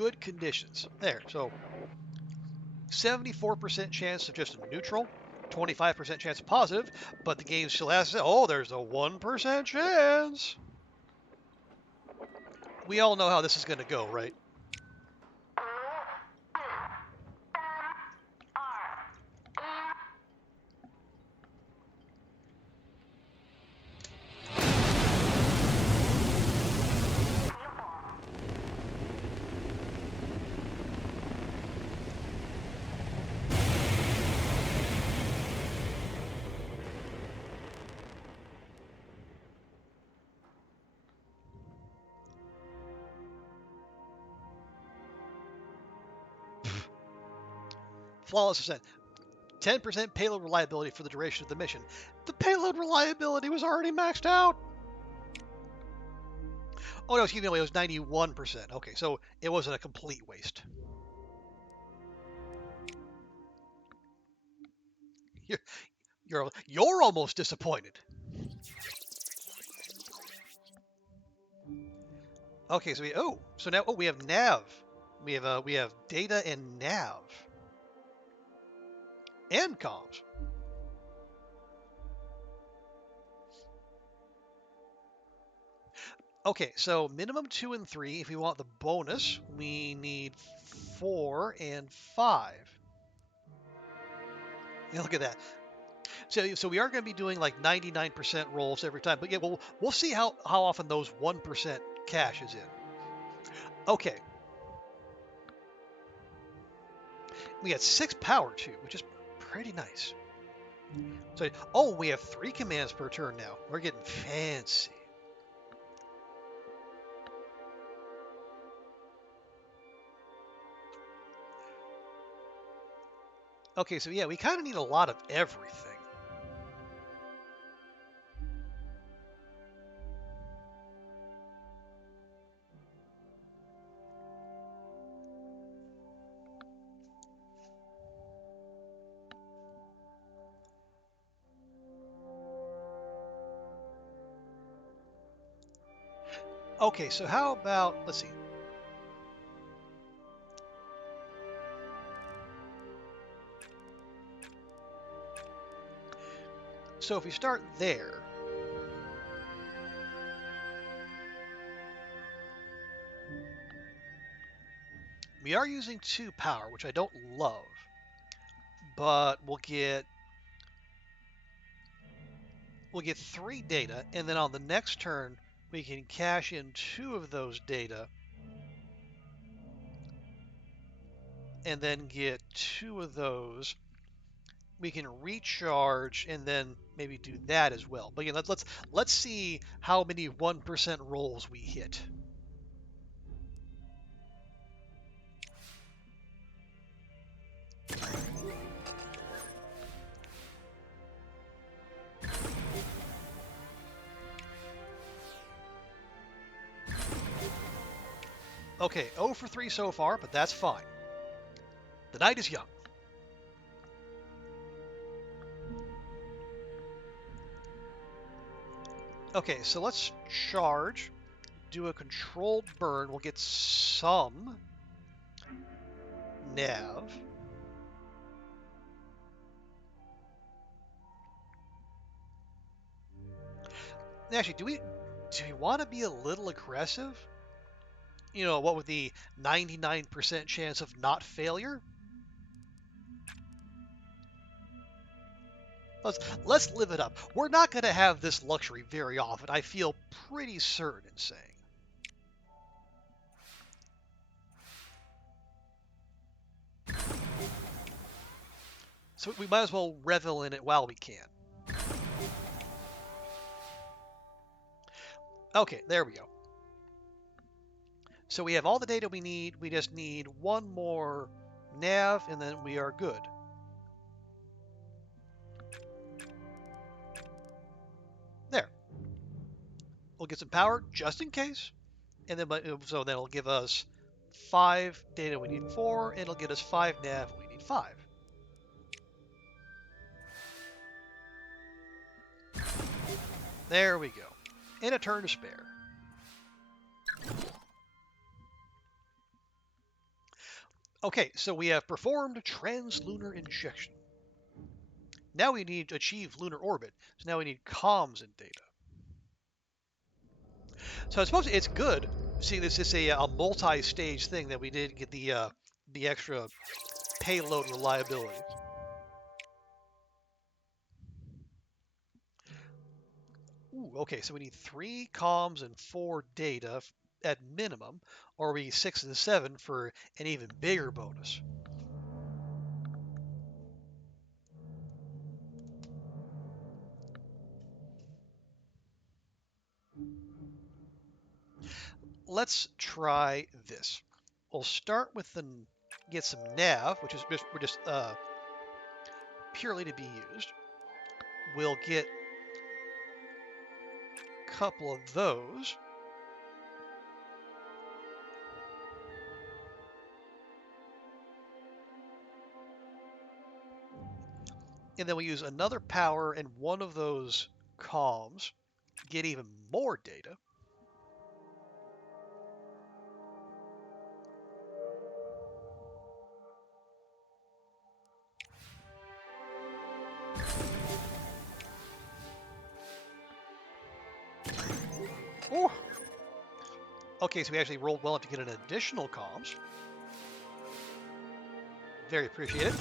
good conditions. There, so 74% chance of just neutral, 25% chance of positive, but the game still has to say, oh, there's a 1% chance. We all know how this is going to go, right? Flawless ascent. 10% payload reliability for the duration of the mission. The payload reliability was already maxed out. Oh no, excuse me, it was 91%. Okay, so it wasn't a complete waste. You're almost disappointed. Okay, so now we have nav. We have data and nav. And comms. Okay, so minimum 2 and 3. If we want the bonus, we need 4 and 5. Yeah, look at that. So we are going to be doing like 99% rolls every time. But yeah, we'll see how often those 1% cash is in. Okay. We got 6 power too, which is pretty nice. So, we have 3 commands per turn now. We're getting fancy. Okay, so yeah, we kind of need a lot of everything. Okay, so how about, let's see. So if we start there, we are using 2 power, which I don't love, but we'll get 3 data, and then on the next turn, we can cash in 2 of those data, and then get 2 of those. We can recharge and then maybe do that as well. But again, let's see how many 1% rolls we hit. Okay, 0 for 3 so far, but that's fine. The night is young. Okay, so let's charge, do a controlled burn. We'll get some nav. Actually, do we want to be a little aggressive? You know, what with the 99% chance of not failure? Let's live it up. We're not going to have this luxury very often, I feel pretty certain in saying. So we might as well revel in it while we can. Okay, there we go. So we have all the data we need. We just need 1 more nav, and then we are good. There. We'll get some power just in case. And then so that'll give us 5 data, we need 4, and it'll get us 5 nav, we need 5. There we go. And a turn to spare. Okay, so we have performed translunar injection. Now we need to achieve lunar orbit. So now we need comms and data. So I suppose it's good. See, this is a multi-stage thing that we did get the extra payload reliability. Ooh, okay, so we need 3 comms and 4 data at minimum, or we need 6 and 7 for an even bigger bonus. Let's try this. We'll start with get some nav, which is just purely to be used. We'll get a couple of those. And then we use another power and one of those comms, get even more data. Oh! Okay, so we actually rolled well enough to get an additional comms. Very appreciated.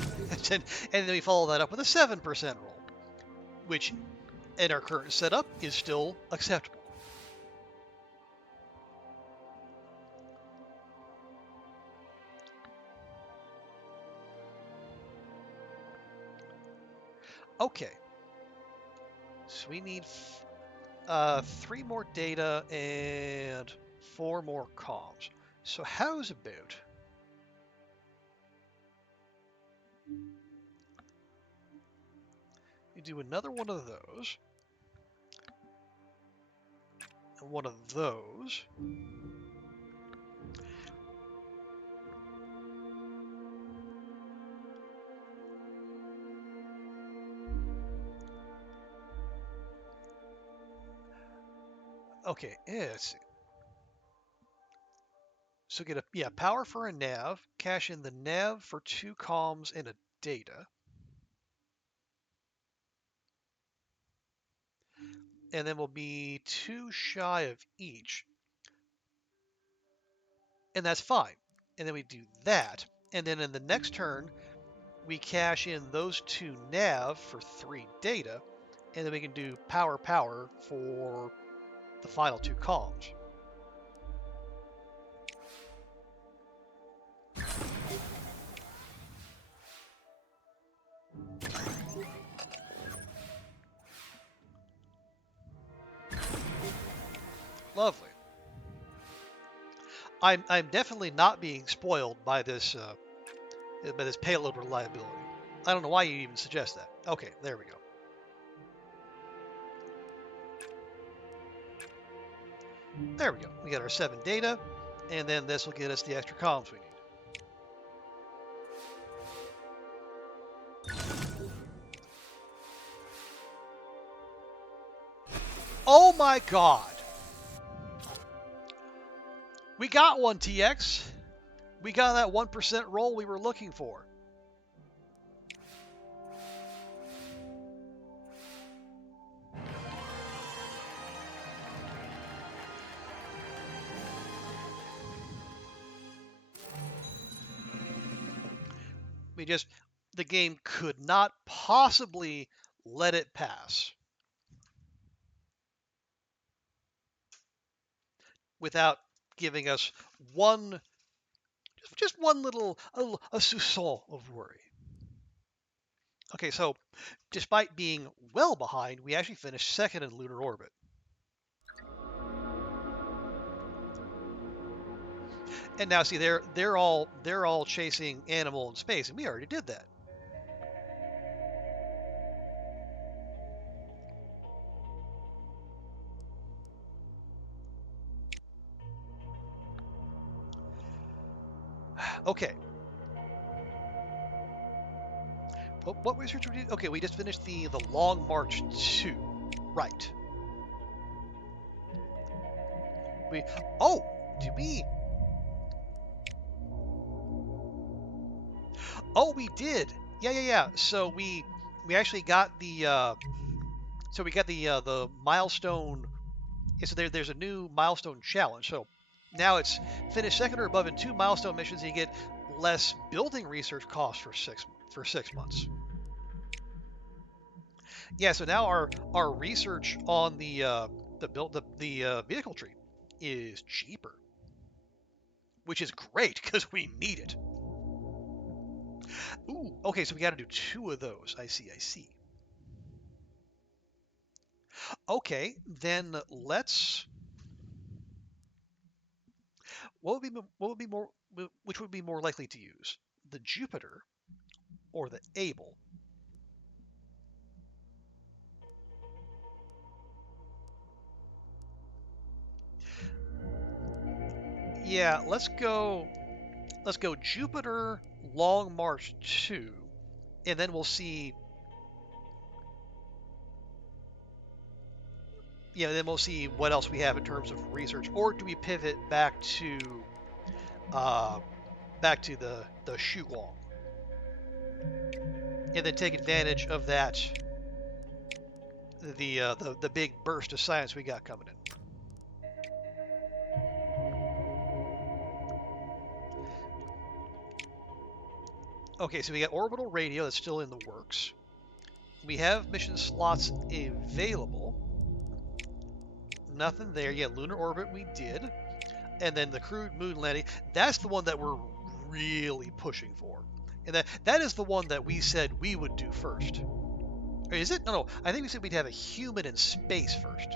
and then we follow that up with a 7% roll, which in our current setup is still acceptable. Okay, so we need 3 more data and 4 more comms. So how's about we do another one of those and one of those. Okay, yeah, let's see. So get a power for a nav, cash in the nav for 2 comms and a data. And then we'll be 2 shy of each. And that's fine. And then we do that. And then in the next turn, we cash in those 2 nav for 3 data. And then we can do power for the final 2 comms. Lovely. I'm definitely not being spoiled by this payload reliability. I don't know why you even suggest that. Okay, there we go. There we go. We got our 7 data, and then this will get us the extra comms we need. Oh my god! We got one, TX. We got that 1% roll we were looking for. The game could not possibly let it pass without giving us just one little a soupçon of worry. Okay, so despite being well behind, we actually finished second in lunar orbit. And now see they're all chasing animal in space, and we already did that. Okay. What research we did? Okay, we just finished the Long March 2. Right. We did we Oh, we did. Yeah. So we actually got the the milestone. Yeah, so there's a new milestone challenge. So now it's finish second or above in 2 milestone missions, and you get less building research costs for 6 months. Yeah. So now our research on the vehicle tree is cheaper, which is great because we need it. Ooh. Okay. So we got to do 2 of those. I see. I see. Okay. Then let's. What would be more which would be more likely to use, the Jupiter or the Able? Yeah, let's go Jupiter Long March 2, and then we'll see. Yeah, then we'll see what else we have in terms of research, or do we pivot uh back to the Shugong and then take advantage of the big burst of science we got coming in? Okay, so we got orbital radio that's still in the works. We have mission slots available. Nothing there. Yeah, lunar orbit we did. And then the crewed moon landing. That's the one that we're really pushing for. And that is the one that we said we would do first. Or is it? No. I think we said we'd have a human in space first.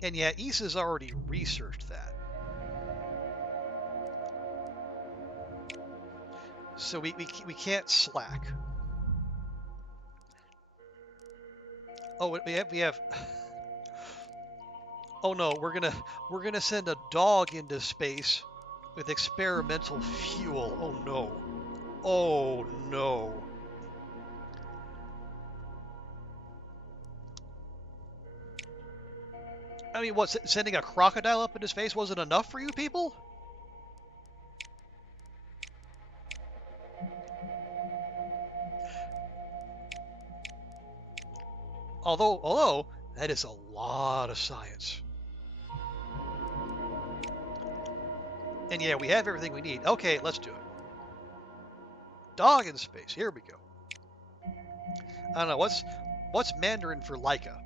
And yeah, Issa's already researched that. So we can't slack. Oh, we have. Oh no, we're gonna send a dog into space with experimental fuel. Oh no. Oh no. I mean, what, sending a crocodile up into space wasn't enough for you people? Although that is a lot of science. And yeah, we have everything we need. Okay, let's do it. Dog in space. Here we go. I don't know what's Mandarin for Leica.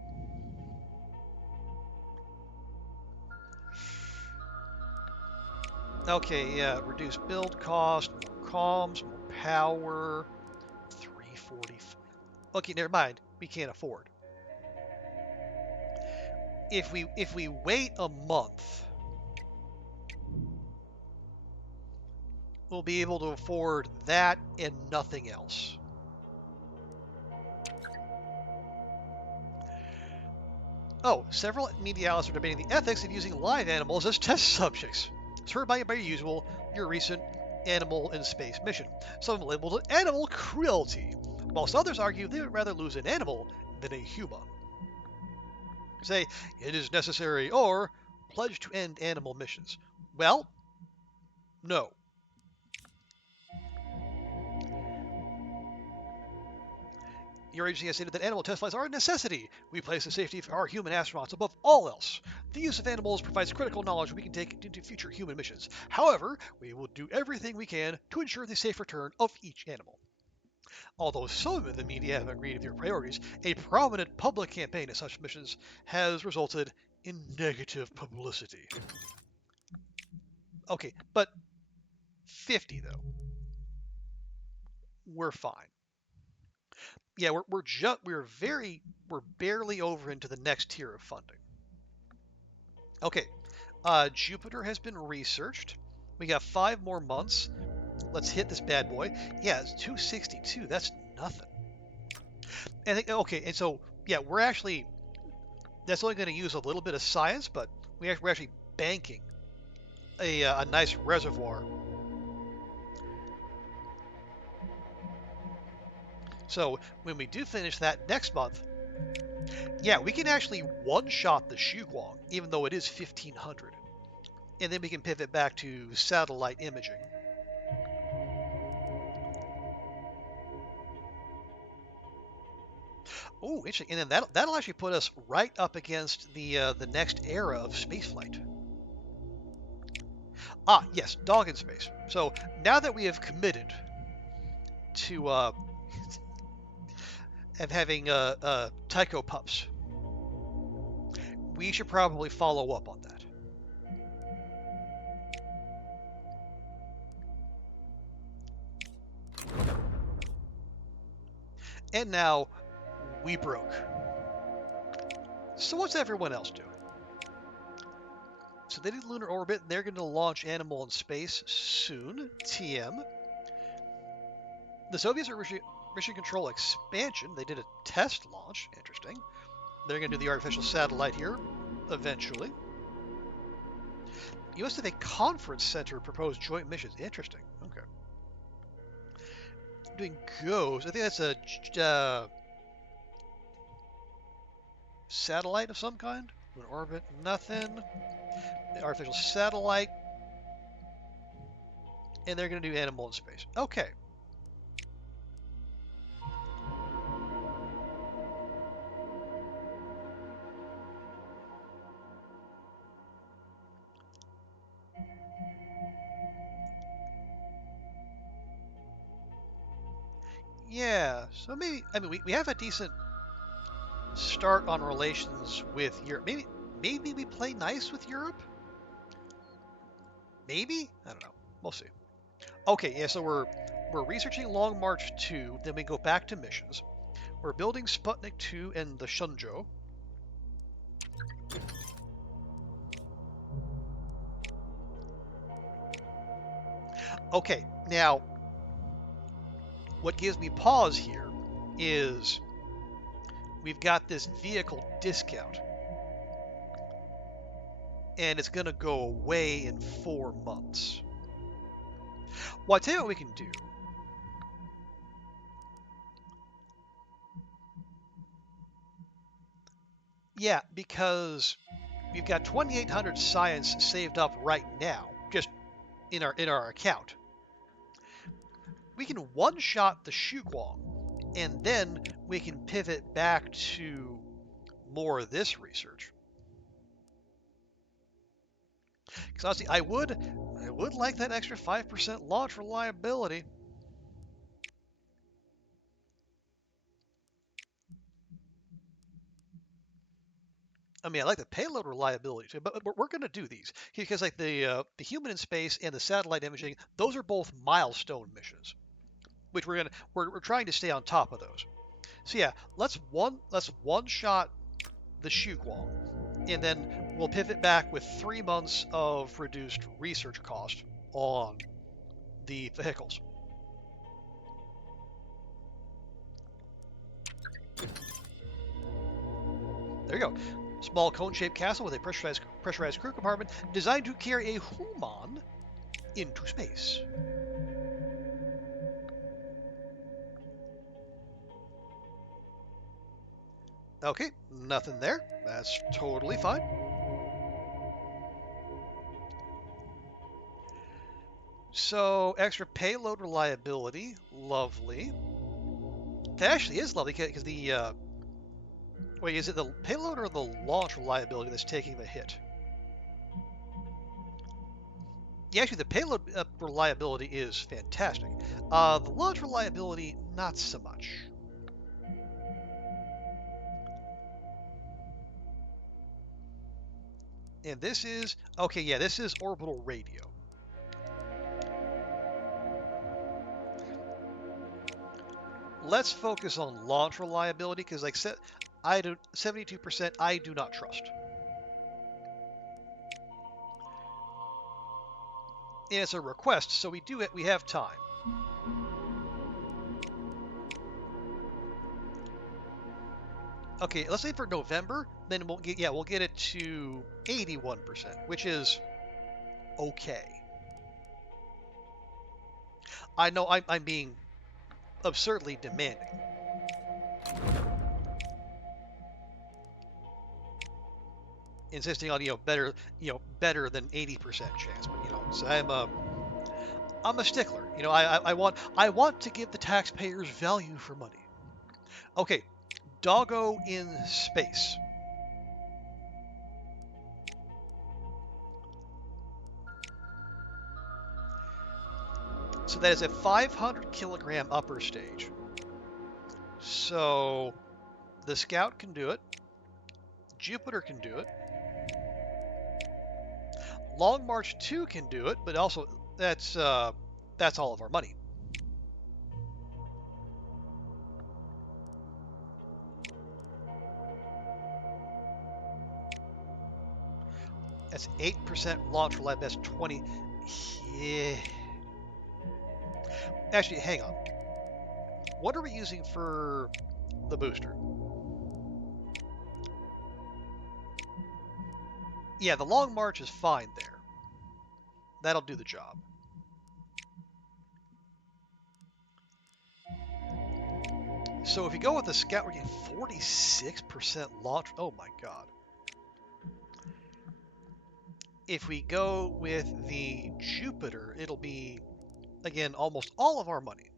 Okay, yeah, reduce build cost, more comms, more power. 340. Okay, never mind. We can't afford. If we wait a month, we'll be able to afford that and nothing else. Oh, several media outlets are debating the ethics of using live animals as test subjects. Spurred by your recent animal in space mission. Some labeled it animal cruelty, whilst others argue they would rather lose an animal than a human. Say, it is necessary, or pledge to end animal missions. Well, no. Your agency has stated that animal test flights are a necessity. We place the safety of our human astronauts above all else. The use of animals provides critical knowledge we can take into future human missions. However, we will do everything we can to ensure the safe return of each animal. Although some in the media have agreed with your priorities, a prominent public campaign of such missions has resulted in negative publicity. Okay, but 50 though. We're fine. Yeah, we're barely over into the next tier of funding. Okay, Jupiter has been researched. We got 5 more months. Let's hit this bad boy. Yeah, it's 262. That's nothing. Okay, and so yeah, that's only going to use a little bit of science, but we're actually banking a nice reservoir. So when we do finish that next month, yeah, we can actually one-shot the Shugong, even though it is 1500. And then we can pivot back to satellite imaging. Oh, interesting. And then that'll actually put us right up against the next era of spaceflight. Ah, yes, dog in space. So now that we have committed to having Tycho pups, we should probably follow up on that. And now we broke. So what's everyone else doing? So they did lunar orbit. They're going to launch Animal in space soon. TM. The Soviets are mission control expansion. They did a test launch. Interesting. They're going to do the artificial satellite here eventually. US have a conference center proposed joint missions. Interesting. Okay. Doing GOES. I think that's a satellite of some kind. Lunar orbit. Nothing. The artificial satellite. And they're going to do Animal in space. Okay. Yeah, so maybe, I mean, we have a decent start on relations with Europe. Maybe we play nice with Europe? Maybe? I don't know. We'll see. Okay, yeah, so we're researching Long March 2, then we go back to missions. We're building Sputnik 2 and the Shenzhou. Okay, now, what gives me pause here is we've got this vehicle discount. And it's going to go away in 4 months. Well, I'll tell you what we can do. Yeah, because we've got 2,800 science saved up right now, just in our account. We can one-shot the Shuguang, and then we can pivot back to more of this research. Because honestly, I would like that extra 5% launch reliability. I mean, I like the payload reliability too, but we're going to do these because like the human in space and the satellite imaging, those are both milestone missions, which we're trying to stay on top of those. So yeah, let's one shot the Shuguang, and then we'll pivot back with 3 months of reduced research cost on the vehicles. There you go. Small cone-shaped castle with a pressurized crew compartment designed to carry a human into space. Okay, nothing there. That's totally fine. So, extra payload reliability, lovely. That actually is lovely because the wait, is it the payload or the launch reliability that's taking the hit? Yeah, actually, the payload reliability is fantastic. The launch reliability, not so much. And this is okay. Yeah, this is orbital radio. Let's focus on launch reliability because, like said, 72%. I do not trust. And it's a request, so we do it. We have time. Okay, let's say for November, then we'll get it to 81%, which is okay. I know I'm being absurdly demanding. insisting on better than 80% chance. But so I'm a stickler. I want to give the taxpayers value for money. Okay, doggo in space. So that is a 500 kilogram upper stage. So the Scout can do it. Jupiter can do it. Long March 2 can do it, but also that's all of our money. That's 8% launch reliability. That's 20. Yeah. Actually, hang on. What are we using for the booster? Yeah, the Long March is fine there. That'll do the job. So if you go with the Scout, we're getting 46% launch. Oh my god. If we go with the Jupiter, it'll be, again, almost all of our money.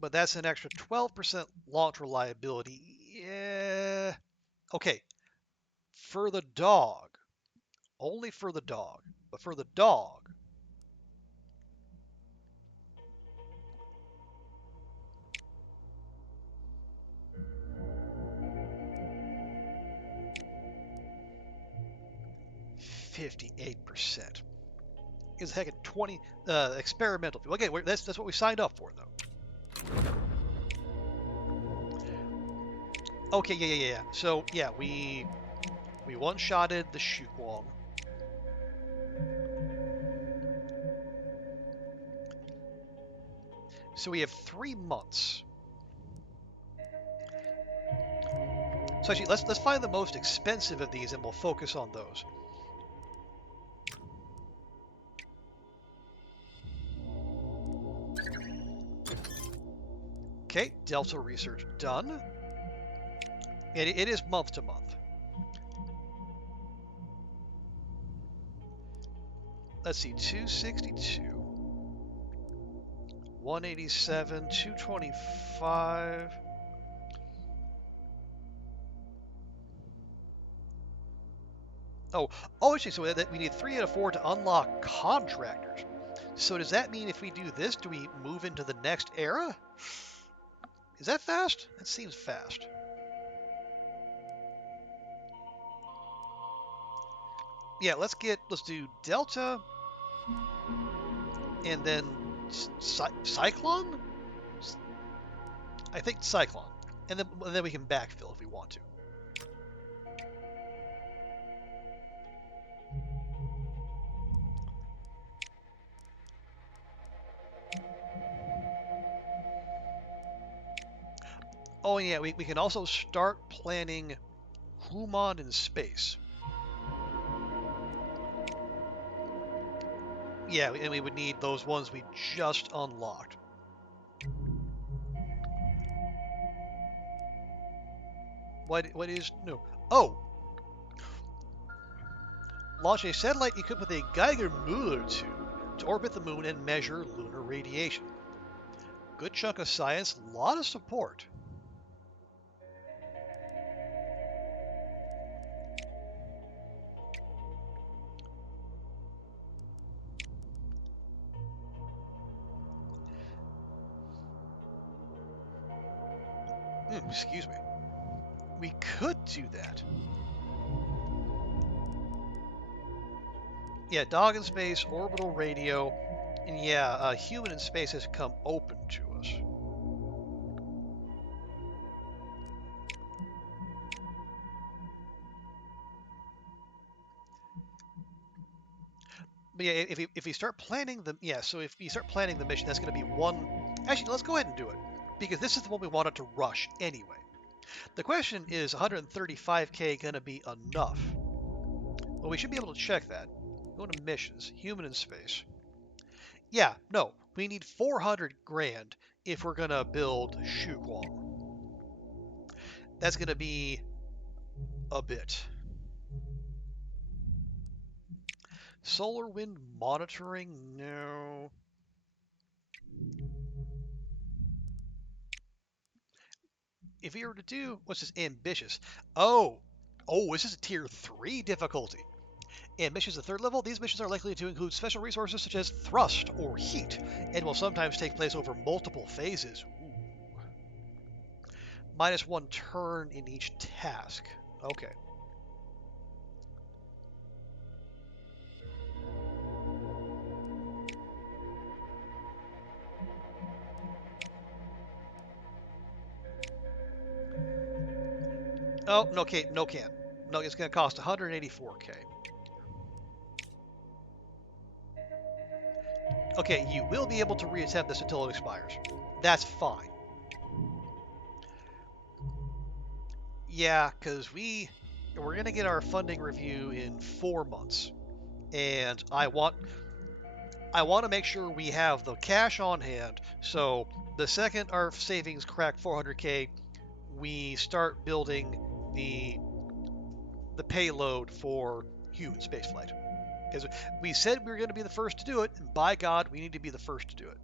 But that's an extra 12% launch reliability. Yeah. Okay. For the dog. Only for the dog. But for the dog. $58%. Is a heck of 20 experimental. Okay, that's what we signed up for, though. Okay, yeah. So yeah, we one-shotted the Shukwang. So we have 3 months. So actually, let's find the most expensive of these, and we'll focus on those. Okay, Delta research done. And it is month to month. Let's see, 262, 187, 225. Actually, so we need 3 out of 4 to unlock contractors. So does that mean if we do this, do we move into the next era? Is that fast? That seems fast. Yeah, let's do Delta, and then Cyclone? I think Cyclone. And then we can backfill if we want to. Oh, yeah, we can also start planning Human in space. Yeah, and we would need those ones we just unlocked. What is no? Oh, launch a satellite equipped with a Geiger-Müller tube to orbit the moon and measure lunar radiation. Good chunk of science, a lot of support. Excuse me. We could do that. Yeah, dog in space, orbital radio, and yeah, human in space has come open to us. But yeah, if we start planning the if we start planning the mission, that's going to be one. Actually, let's go ahead and do it because this is the one we wanted to rush anyway. The question is, 135K going to be enough? Well, we should be able to check that. Go to missions, human in space. Yeah, no, we need 400 grand if we're gonna build Shu Guang. That's gonna be a bit. Solar wind monitoring? No. If we were to do, what's this, ambitious? Oh, this is a tier 3 difficulty. Ambitious at third level, these missions are likely to include special resources such as thrust or heat, and will sometimes take place over multiple phases. Ooh. -1 turn in each task. Okay. Oh, no, Kate, no can. No, it's going to cost 184k. Okay, you will be able to reattempt this until it expires. That's fine. Yeah, because we're going to get our funding review in 4 months, and I want to make sure we have the cash on hand. So the second our savings crack 400k, we start building the payload for human spaceflight. Because we said we were going to be the first to do it, and by God, we need to be the first to do it.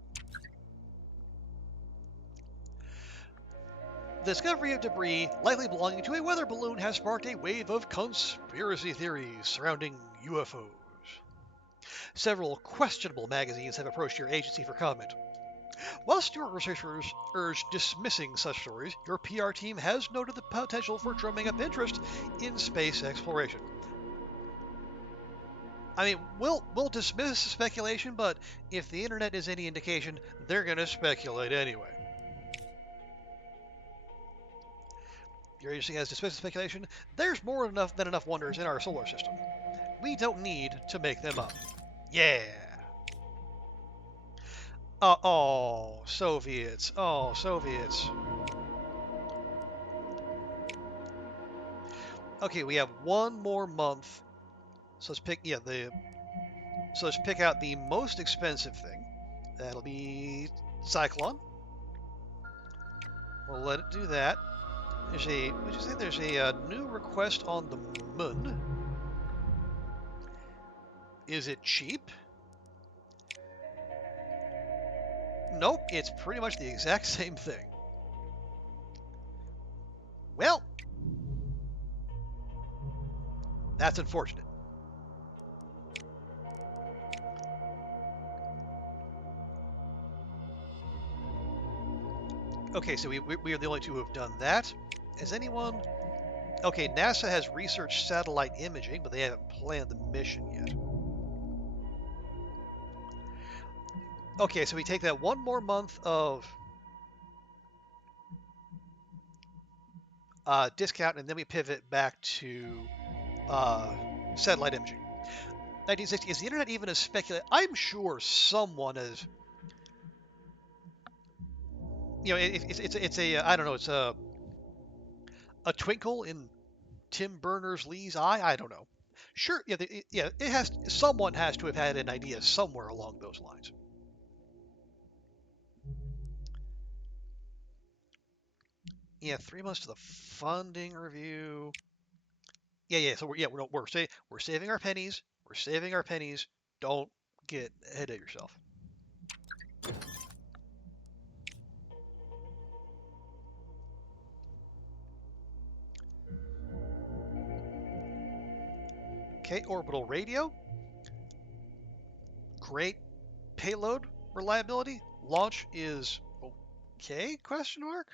The discovery of debris, likely belonging to a weather balloon, has sparked a wave of conspiracy theories surrounding UFOs. Several questionable magazines have approached your agency for comment. Whilst your researchers urge dismissing such stories, your PR team has noted the potential for drumming up interest in space exploration. I mean, we'll dismiss speculation, but if the internet is any indication, they're going to speculate anyway. Your agency has dismissed speculation. There's more than enough wonders in our solar system. We don't need to make them up. Yeah. Oh, Soviets. Oh, Soviets. Okay, we have one more month. So let's pick let's pick out the most expensive thing. That'll be Cyclone. We'll let it do that. Would you say there's a new request on the moon? Is it cheap? Nope, it's pretty much the exact same thing. Well, that's unfortunate. Okay, so we are the only two who have done that. Has anyone... Okay, NASA has researched satellite imaging, but they haven't planned the mission yet. Okay, so we take that one more month of discount, and then we pivot back to satellite imaging. 1960, is the internet even as speculative? I'm sure someone has... You know, it's a I don't know, it's a twinkle in Tim Berners-Lee's eye. I don't know. Sure, yeah, it has. Someone has to have had an idea somewhere along those lines. Yeah, 3 months to the funding review. Yeah. So we're saving our pennies. We're saving our pennies. Don't get ahead of yourself. Okay, orbital radio. Great payload reliability. Launch is okay? Question mark.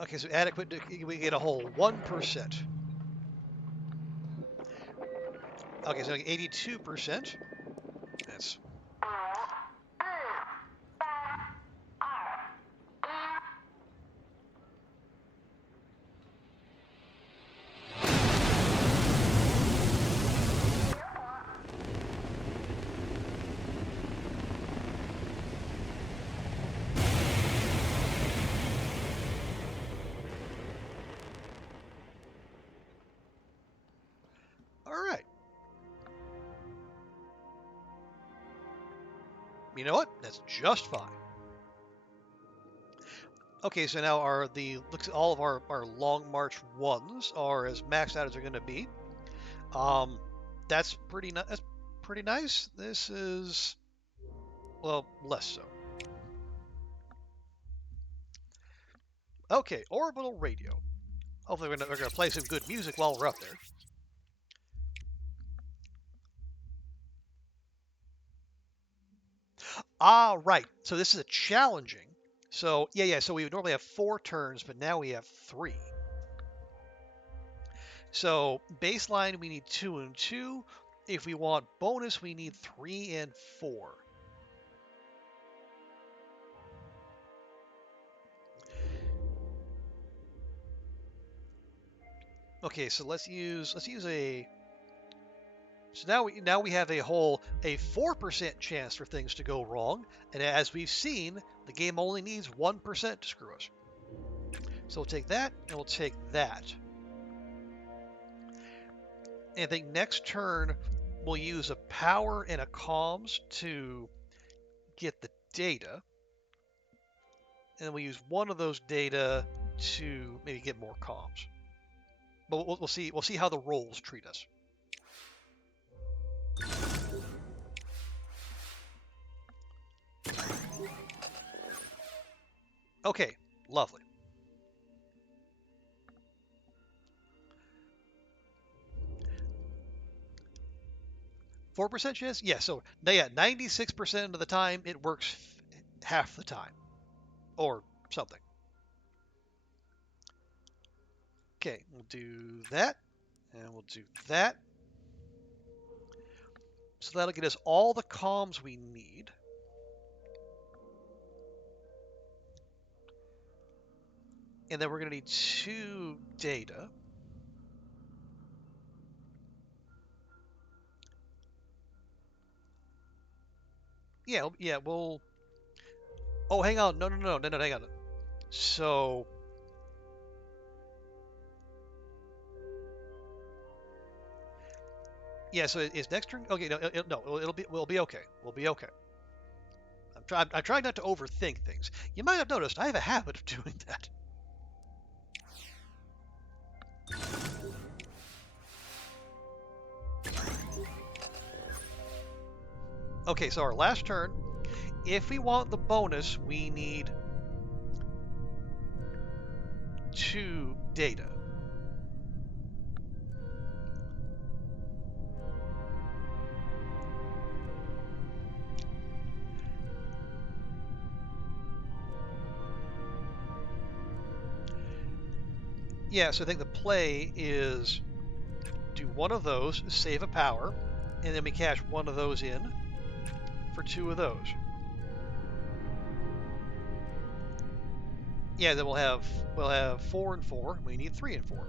Okay, so adequate. We get a whole 1%. Okay, so 82%. That's... You know what? That's just fine. Okay, so now looks all of our long march ones are as maxed out as they're going to be. That's pretty nice. This is, well, less so. Okay, orbital radio. Hopefully we're gonna play some good music while we're up there. Ah, right. So this is a challenging. So yeah. So we would normally have 4 turns, but now we have 3. So baseline we need 2 and 2. If we want bonus, we need 3 and 4. Okay, so let's use a. So now we have a 4% chance for things to go wrong, and as we've seen, the game only needs 1% to screw us. So we'll take that and we'll take that. And I think next turn we'll use a power and a comms to get the data, and then we'll use one of those data to maybe get more comms. But we'll see. We'll see how the rolls treat us. Okay, lovely. 4% chance? Yeah, so yeah, 96% of the time it works half the time. Or something. Okay, we'll do that. And we'll do that. So that'll get us all the comms we need. And then we're going to need 2 data. Yeah, we'll... Oh, hang on. No, hang on. So... Yeah, so it's next turn. Okay, we'll be okay. We'll be okay. I'm trying not to overthink things. You might have noticed I have a habit of doing that. Okay, so our last turn. If we want the bonus, we need 2 data. Yeah, so I think the play is do one of those, save a power, and then we cash one of those in for 2 of those. Yeah, then we'll have 4 and 4. We need 3 and 4.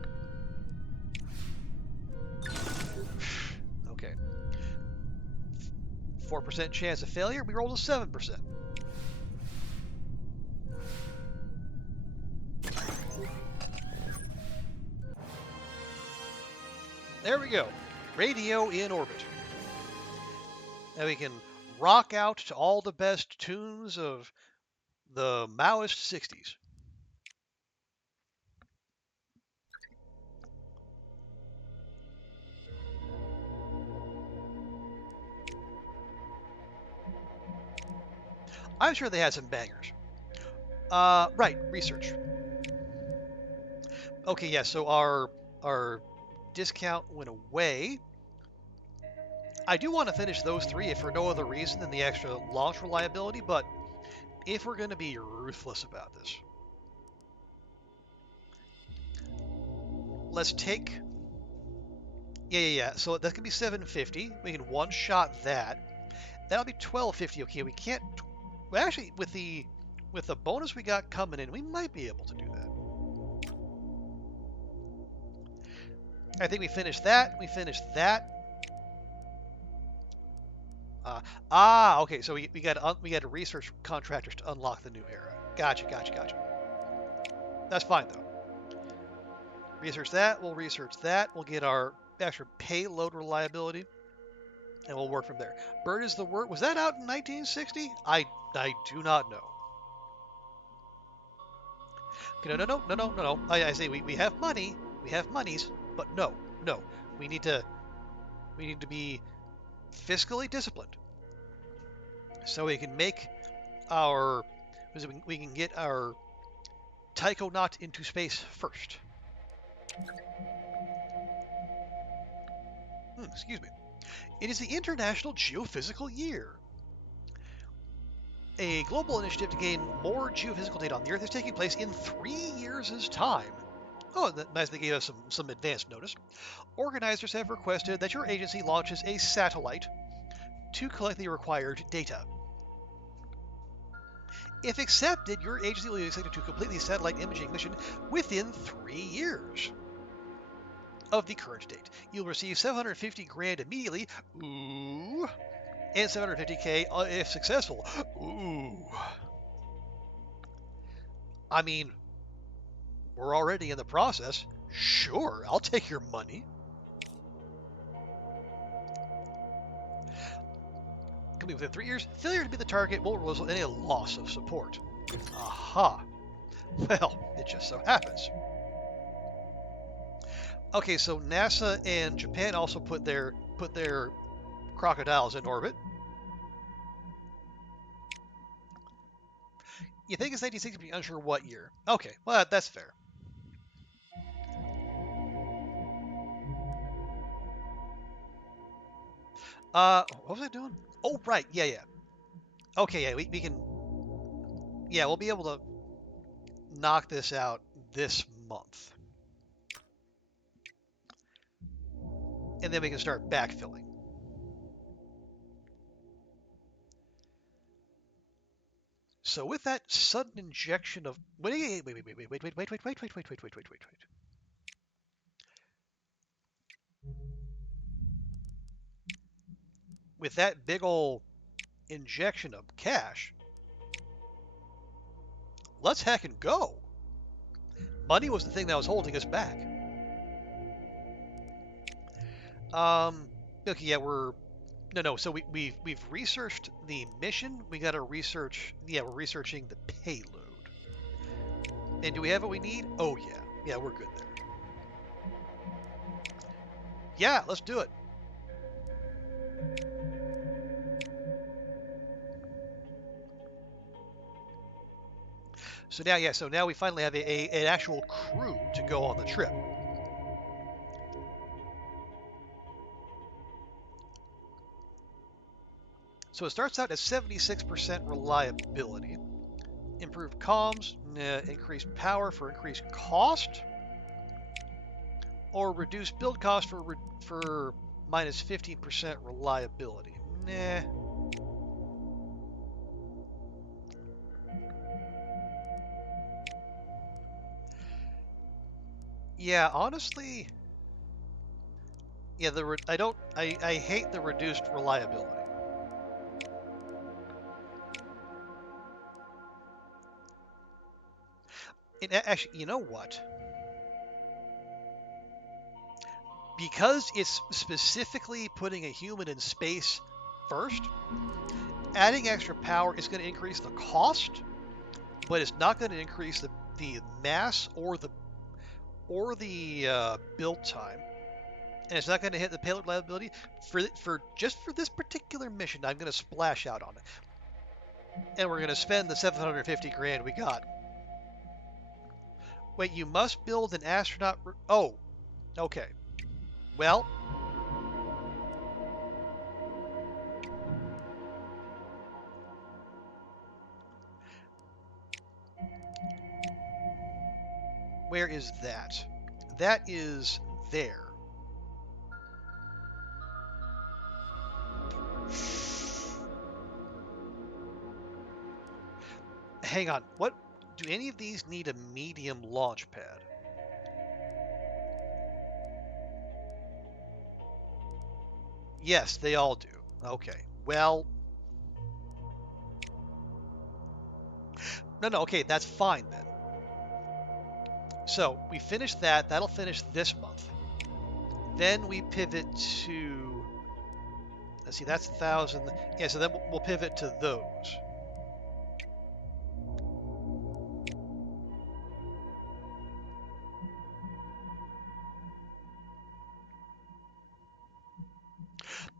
Okay. 4% chance of failure. We rolled a 7%. There we go. Radio in orbit. Now we can rock out to all the best tunes of the Maoist 60s. I'm sure they had some bangers. Right, research. Okay, yeah, so our discount went away. I do want to finish those 3 if for no other reason than the extra launch reliability, but if we're going to be ruthless about this, let's take... Yeah. So that's going to be 750. We can one-shot that. That'll be 1250. Okay, we can't... Well, actually, with the bonus we got coming in, we might be able to do that. I think we finished that. We finished that. Okay. So we got to research contractors to unlock the new era. Gotcha. That's fine though. Research that. We'll research that. We'll get our extra payload reliability. and we'll work from there. Bird is the word. Was that out in 1960? I do not know. Okay, no. I say we have money, we have monies, but no. We need to be fiscally disciplined so we can make our we can get our taikonaut into space first. Excuse me. It is the International Geophysical Year. A global initiative to gain more geophysical data on the Earth is taking place in 3 years' time. Oh, nice, they gave us some advance notice. Organizers have requested that your agency launches a satellite to collect the required data. If accepted, your agency will be expected to complete the satellite imaging mission within 3 years of the current date. You'll receive 750 grand immediately. Ooh. And 750K if successful. Ooh. I mean, we're already in the process. Sure, I'll take your money. Can be within 3 years. Failure to be the target will result in a loss of support. Aha. Well, it just so happens. Okay, so NASA and Japan also put their crocodiles in orbit. You think it's 1960, but you're unsure what year. Okay, well, that's fair. What was I doing? Oh, right, yeah. Okay, yeah, we can, yeah, we'll be able to knock this out this month. And then we can start backfilling. So with that sudden injection of wait. With that big ol' injection of cash, let's heck and go. Money was the thing that was holding us back. Okay, yeah, no. So we've researched the mission. We got to research. Yeah, we're researching the payload. And do we have what we need? Oh yeah, we're good there. Yeah, let's do it. So now we finally have an actual crew to go on the trip. So it starts out at 76% reliability. Improved comms, increased power for increased cost, or reduced build cost for minus 15% reliability. Nah. Yeah, honestly, yeah, I hate the reduced reliability. Actually, you know what? Because it's specifically putting a human in space first, adding extra power is going to increase the cost, but it's not going to increase the mass or the build time, and it's not going to hit the payload reliability. For just for this particular mission, I'm going to splash out on it, and we're going to spend the 750 grand we got. Wait, you must build an astronaut. Oh, okay. Well, where is that? That is there. Hang on. What do any of these need a medium launch pad? Yes, they all do. Okay. Well, no. Okay, that's fine then. So we finish that. That'll finish this month. Then we pivot to a Let's see, that's 1,000. Yeah, so then we'll pivot to those.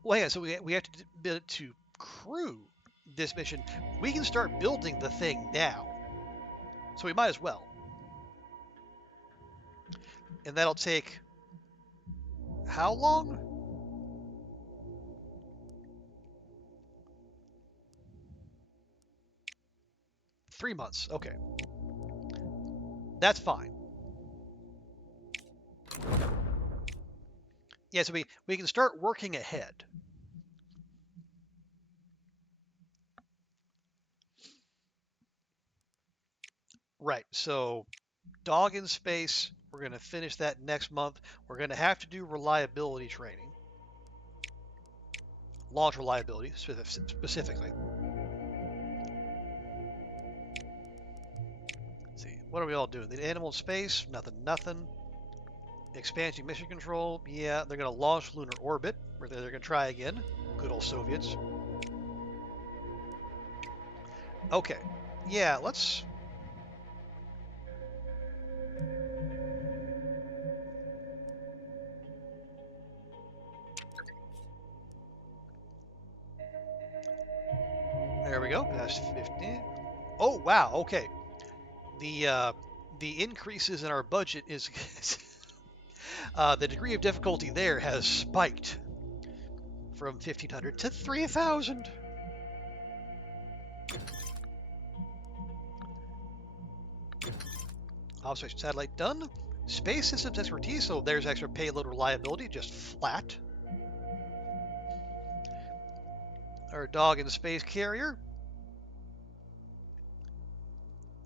Well, yeah, so we have to build it to crew this mission. We can start building the thing now, so we might as well. And that'll take how long? 3 months. Okay, that's fine. Yeah, so we can start working ahead. Right. So dog in space. We're going to finish that next month. We're going to have to do reliability training, launch reliability specifically. Let's see, what are we all doing? The animal in space? Nothing, nothing. Expansion mission control. Yeah, they're going to launch lunar orbit. They're going to try again. Good old Soviets. Okay. Yeah, let's. There we go. That's 15. Oh wow. Okay. The increases in our budget is the degree of difficulty there has spiked from 1,500 to 3,000. Observation satellite done. Space systems expertise, so there's extra payload reliability, just flat. Our dog in space carrier.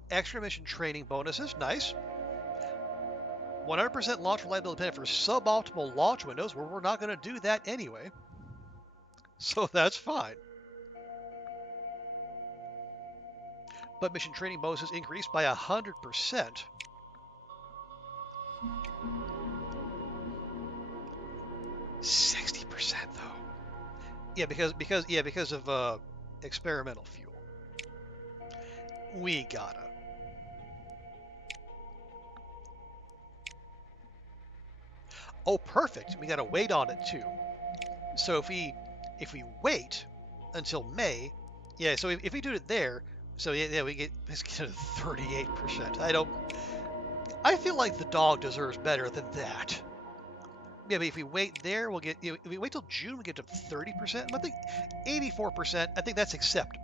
Extra mission training bonuses, nice. 100% launch reliability penalty for suboptimal launch windows, where we're not going to do that anyway. So that's fine. But mission training bonuses increased by 100%. %60% though. Yeah, because of experimental fuel. We gotta. Oh, perfect. We gotta wait on it too. So if we wait until May, yeah. So if we do it there, so yeah, we get 38%. I feel like the dog deserves better than that. Yeah, but if we wait there, we'll get. If we wait till June, we get to 30%. I think 84%. I think that's acceptable.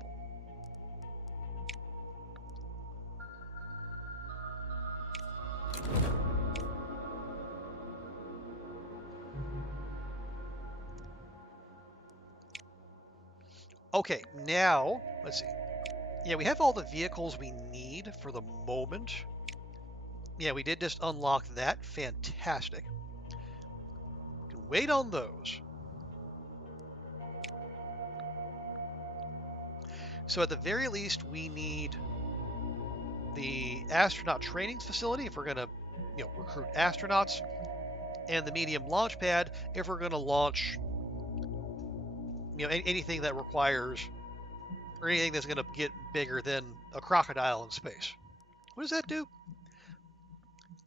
Okay, now let's see. Yeah, we have all the vehicles we need for the moment. Yeah, we did just unlock that. Fantastic. We can wait on those. So at the very least, we need the astronaut training facility if we're going to, recruit astronauts, and the medium launch pad if we're going to launch, anything that requires, or anything that's going to get bigger than a crocodile in space. What does that do?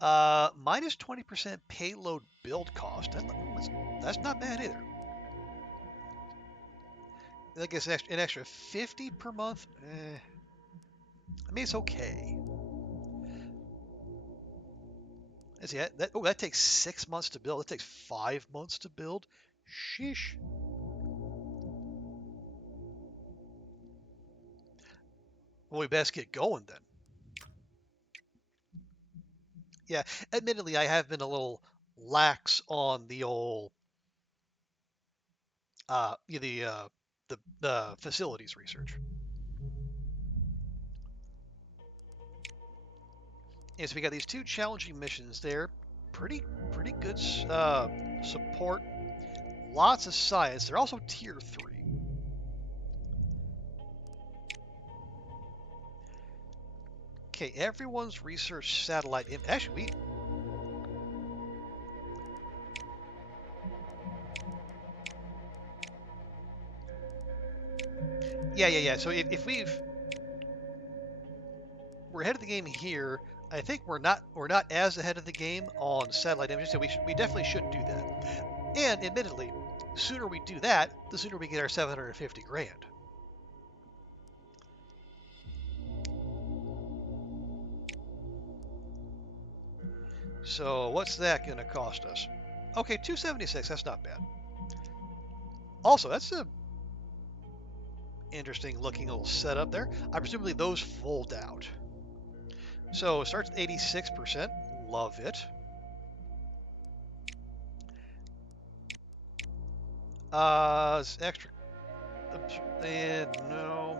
Minus 20% payload build cost. That's not bad either. I guess an extra 50 per month. I mean, it's okay. Yeah, that takes 6 months to build. It takes 5 months to build. Sheesh. Well, we best get going then. Yeah, admittedly, I have been a little lax on the old, the facilities research. Yeah, so we got these two challenging missions there. Pretty good support. Lots of science. They're also tier 3. Okay, everyone's research satellite. Actually, Yeah. So if we're ahead of the game here, I think we're not as ahead of the game on satellite images, so we definitely should do that. And admittedly, the sooner we do that, the sooner we get our 750 grand. So what's that going to cost us? Okay, 276. That's not bad. Also, that's a interesting looking little setup there. Presumably those fold out. So it starts at 86%. Love it. Extra. No.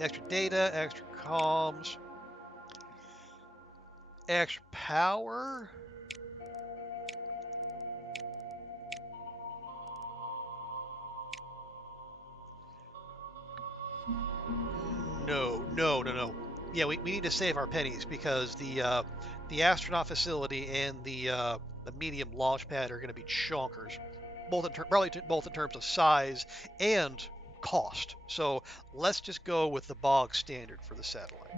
Extra data, extra comms, extra power. No. Yeah, we need to save our pennies because the astronaut facility and the medium launch pad are going to be chonkers, probably both in terms of size and cost. So let's just go with the bog standard for the satellite.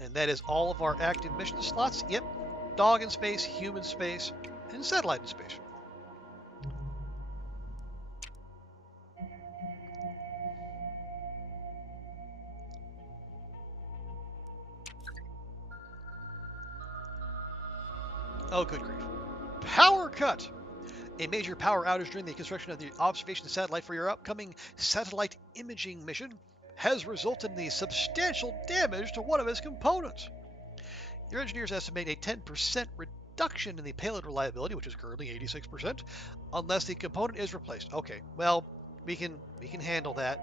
And that is all of our active mission slots. Yep, dog in space, human space, and satellite in space. Oh, good grief. Power cut! A major power outage during the construction of the observation satellite for your upcoming satellite imaging mission has resulted in the substantial damage to one of its components. Your engineers estimate a 10% reduction in the payload reliability, which is currently 86%, unless the component is replaced. Okay, well, we can handle that.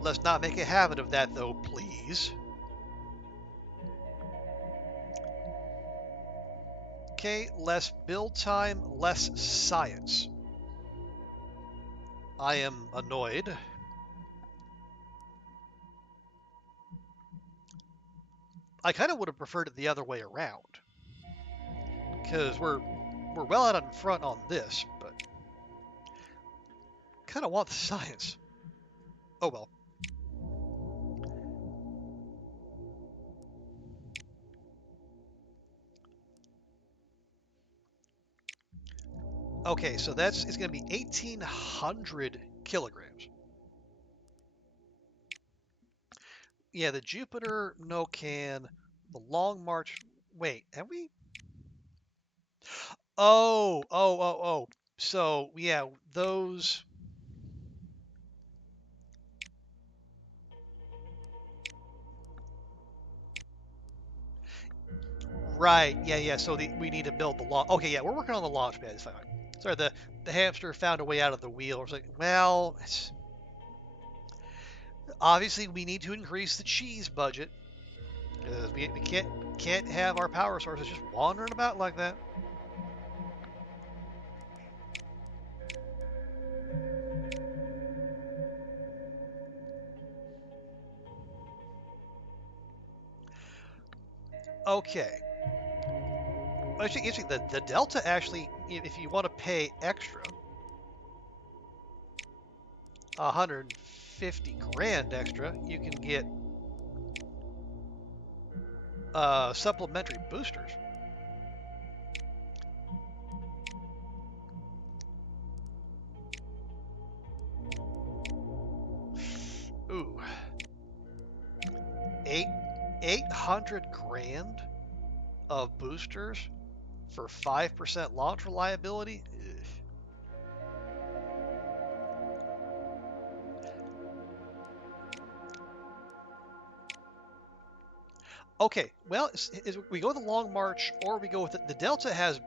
Let's not make a habit of that, though, please. Okay, less build time, less science. I am annoyed. I kind of would have preferred it the other way around, because we're well out in front on this, but kind of want the science. Oh well. Okay, so it's going to be 1,800 kilograms. Yeah, the Jupiter no can, the Long March. Wait, have we? Oh. So yeah, those. Right. Yeah. So we need to build the launch. Okay. Yeah, we're working on the launch pad. It's fine. Sorry, the hamster found a way out of the wheel. It's like, well, obviously we need to increase the cheese budget because we can't have our power sources just wandering about like that. Okay. Actually, the Delta actually, if you want to pay extra, 150 grand extra, you can get supplementary boosters. Ooh, 800 grand of boosters for 5% launch reliability. Ugh. Okay, well, we go with the Long March or we go with the Delta has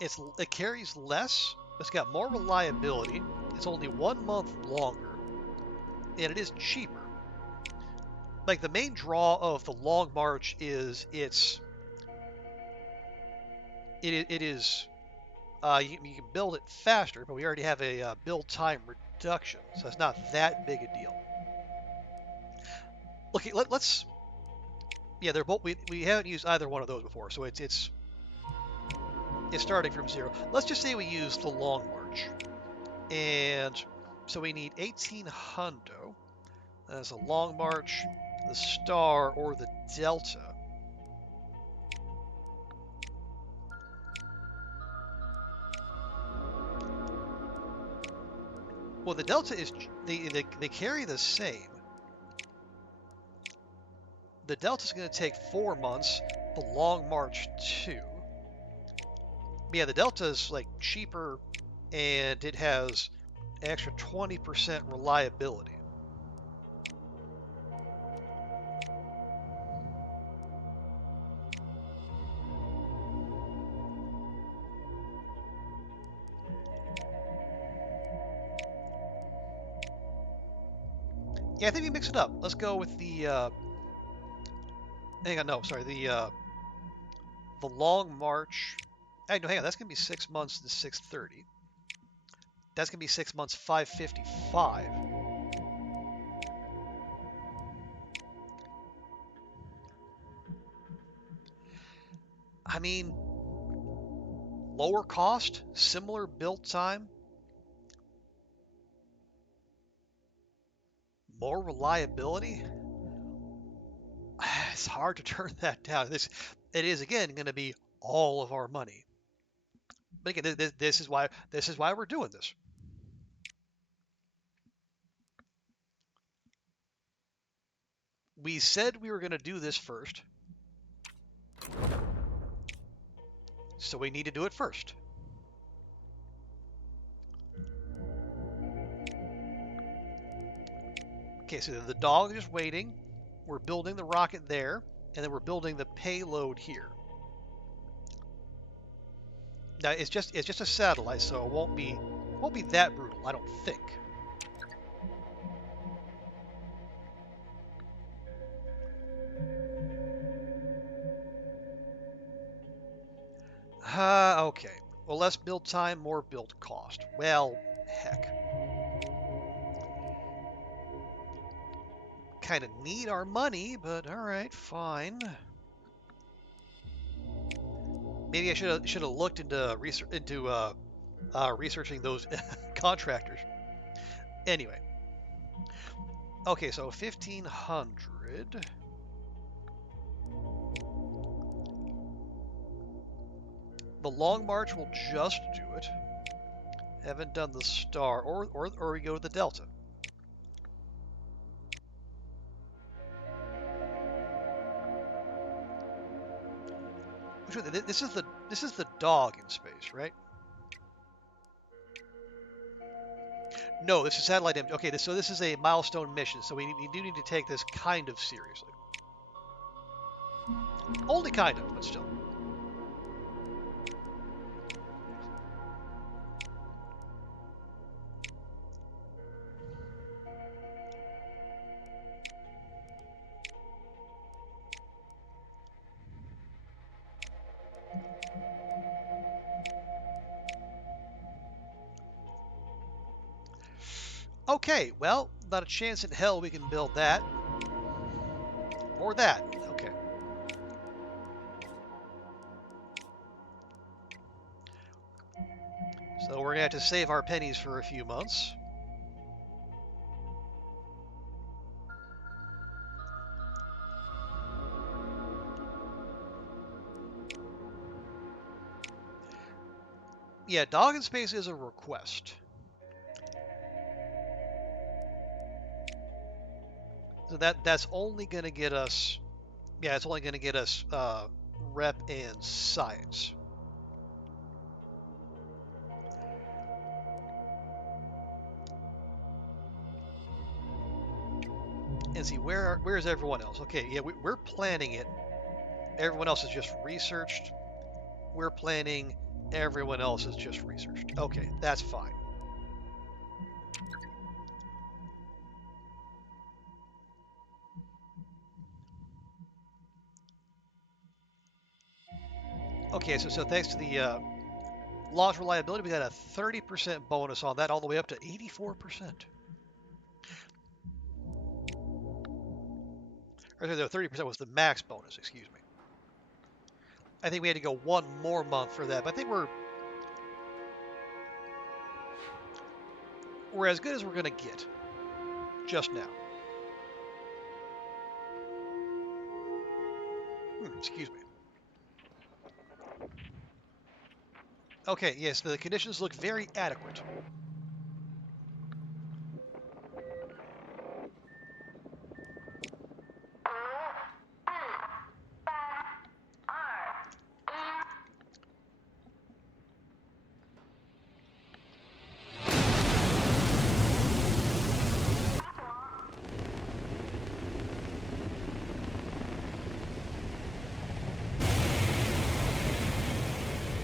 it carries less. It's got more reliability. It's only 1 month longer, and it is cheaper. Like the main draw of the Long March is it is you can build it faster, but we already have a build time reduction, so it's not that big a deal. Okay, let's. Yeah, they're both. We haven't used either one of those before, so it's starting from zero. Let's just say we use the Long March, and so we need 18 hundo. That's a Long March, the Star, or the Delta. Well, the Delta is they carry the same. The Delta's going to take 4 months. The Long March 2. But yeah, the Delta is like cheaper, and it has an extra 20% reliability. Yeah, I think we mix it up. Let's go with the. Hang on, no, sorry, the Long March. Hey, no, hang on, that's gonna be 6 months to 630. That's gonna be 6 months 555. I mean, lower cost, similar build time, more reliability. It's hard to turn that down. It is again going to be all of our money. But again, this is why we're doing this. We said we were going to do this first, so we need to do it first. Okay, so the dog is waiting. We're building the rocket there, and then we're building the payload here. Now it's just a satellite, so it won't be that brutal, I don't think. Okay. Well, less build time, more build cost. Well, heck. Kind of need our money, but all right, fine. Maybe I should have looked into researching those contractors. Anyway, okay, so 1500. The Long March will just do it. Haven't done the Star, or we go to the Delta. This is the dog in space, right? No, this is satellite image. Okay, so this is a milestone mission, so we do need to take this kind of seriously. Only kind of, but still. Okay, well, not a chance in hell we can build that. Or that. Okay. So we're going to have to save our pennies for a few months. Yeah, dog in space is a request. So that's only going to get us, yeah, it's only going to get us rep and science. And see, where is everyone else? Okay, yeah, we're planning it. Everyone else is just researched. We're planning. Everyone else is just researched. Okay, that's fine. Okay, so thanks to the launch reliability, we got a 30% bonus on that, all the way up to 84%. Or no, 30% was the max bonus, excuse me. I think we had to go one more month for that, but I think we're as good as we're going to get just now. Excuse me. Okay, yes, the conditions look very adequate.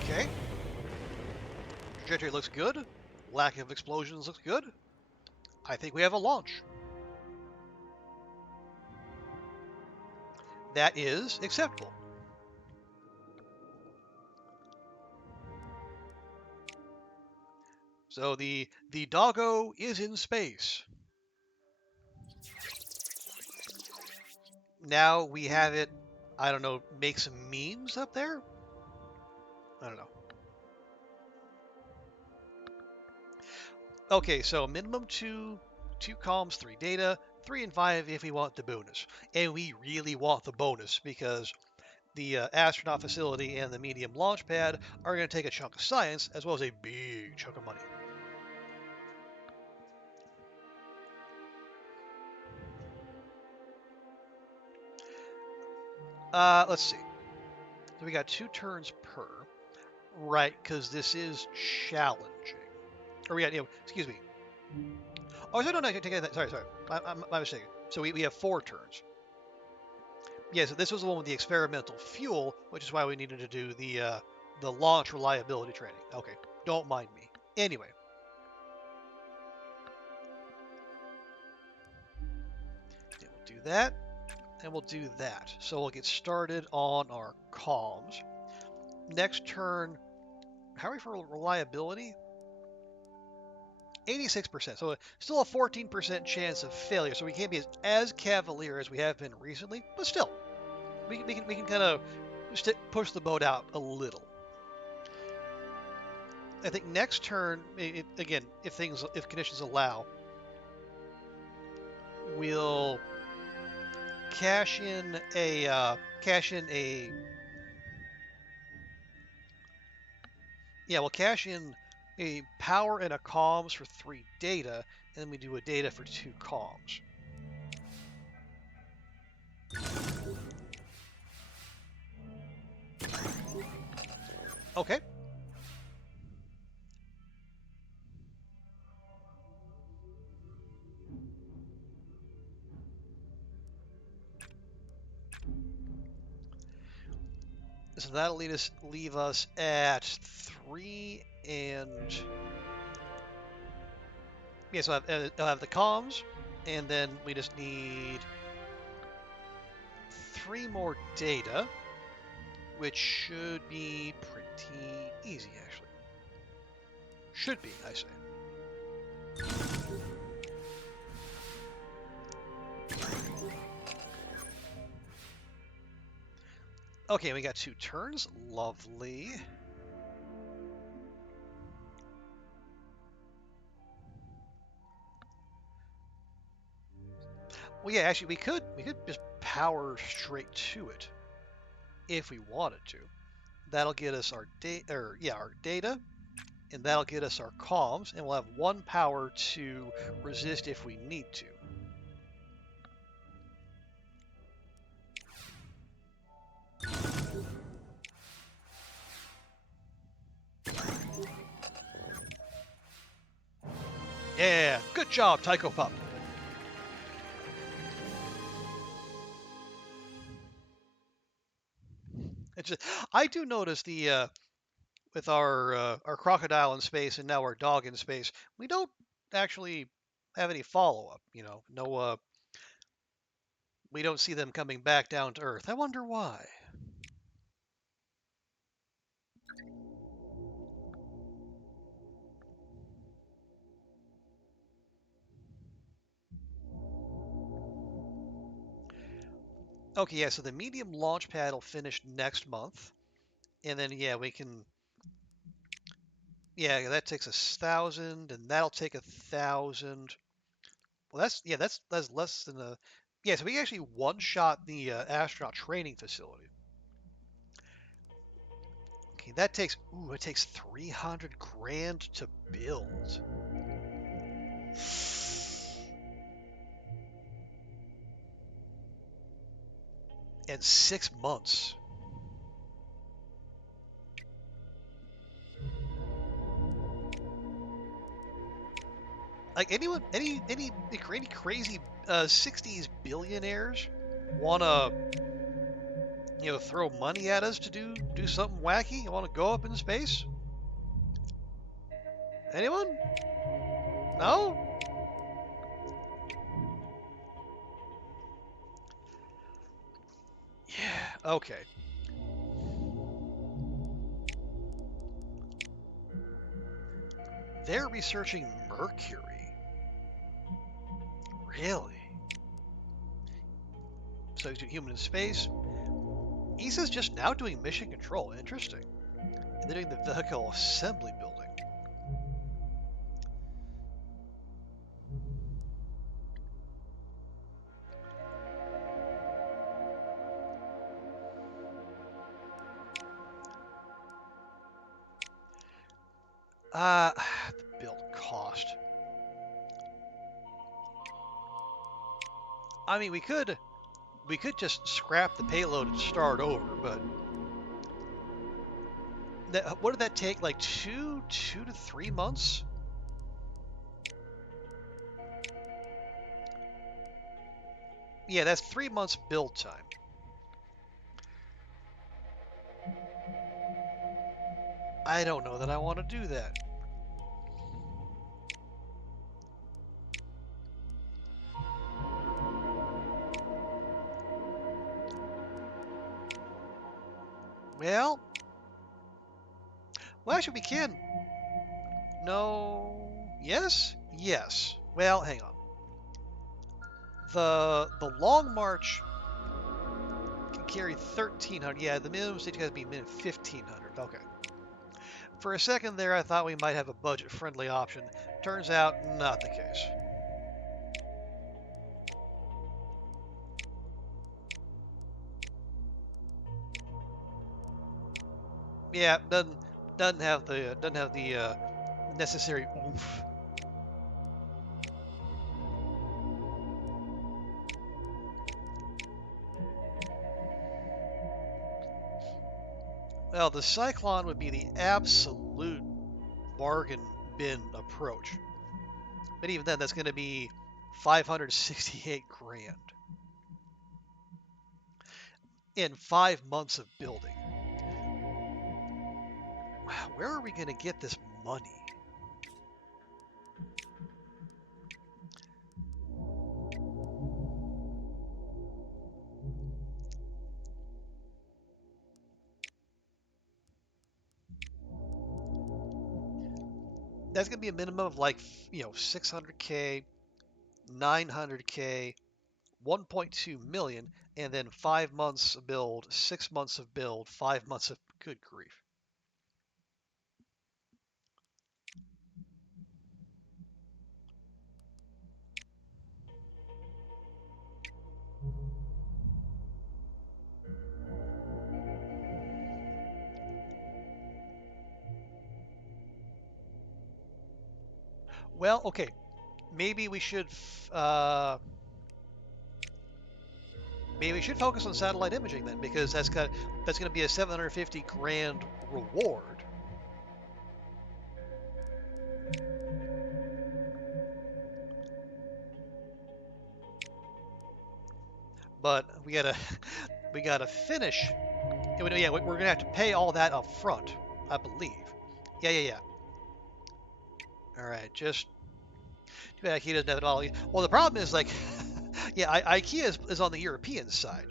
Okay. Trajectory looks good. Lack of explosions looks good. I think we have a launch. That is acceptable. So the doggo is in space. Now we have it, I don't know, make some memes up there? I don't know. Okay, so minimum two comms, 3 data, 3 and 5 if we want the bonus. And we really want the bonus because the astronaut facility and the medium launch pad are going to take a chunk of science as well as a big chunk of money. Let's see. So we got 2 turns per. Right, because this is challenging. Or we got, excuse me. Oh, no, I can take that. Sorry. My mistake. So we have 4 turns. Yeah, so this was the one with the experimental fuel, which is why we needed to do the launch reliability training. Okay, don't mind me. Anyway. Yeah, we'll do that, and we'll do that. So we'll get started on our comms. Next turn, how are we for reliability? 86%, so still a 14% chance of failure, so we can't be as cavalier as we have been recently, but still, we can kind of push the boat out a little. I think next turn, again, if conditions allow, we'll cash in a we'll cash in a power and a comms for 3 data, and then we do a data for 2 comms. Okay. So that'll leave us at 3 and yeah. So I'll have the comms, and then we just need 3 more data, which should be pretty easy actually. Should be, I say. Okay, we got 2 turns. Lovely. Well, yeah, actually, we could just power straight to it if we wanted to. That'll get us our data, and that'll get us our comms, and we'll have 1 power to resist if we need to. Yeah, good job, Tycho Pup. It's just, I do notice the with our crocodile in space and now our dog in space, we don't actually have any follow up. No, we don't see them coming back down to Earth. I wonder why. Okay, yeah, so the medium launch pad will finish next month. And then, yeah, we can, yeah, that takes 1,000, and that'll take 1,000. Well, that's less than a, yeah, so we actually one-shot the astronaut training facility. Okay, that takes, ooh, it takes 300 grand to build. And 6 months. Like anyone, any crazy 60s billionaires wanna, throw money at us to do something wacky? You wanna go up in space? Anyone? No? Yeah. Okay. They're researching Mercury. Really? So he's human in space. ESA's just now doing mission control. Interesting. And they're doing the vehicle assembly building. The build cost. I mean, we could just scrap the payload and start over, but what did that take? Like two to 3 months? Yeah, that's 3 months build time. I don't know that I want to do that. Well, actually, we can. No. Yes. Yes. Well, hang on. The long march can carry 1,300. Yeah, the minimum stage has to be minimum 1,500. Okay. For a second there, I thought we might have a budget-friendly option. Turns out, not the case. Yeah, doesn't have the necessary oomph. Well, the Cyclone would be the absolute bargain bin approach. But even then, that's going to be 568 grand in 5 months of building. Where are we going to get this money? That's going to be a minimum of like, 600K, 900K, 1.2 million, and then 5 months of build, 6 months of build, 5 months of, good grief. Well, okay, maybe we should uh, maybe we should focus on satellite imaging then, because that's going to be a 750 grand reward. But we gotta finish. Yeah, we're gonna have to pay all that up front, I believe. Yeah, yeah, yeah. All right, just too bad IKEA doesn't have it all. Well, the problem is like, yeah, IKEA is on the European side.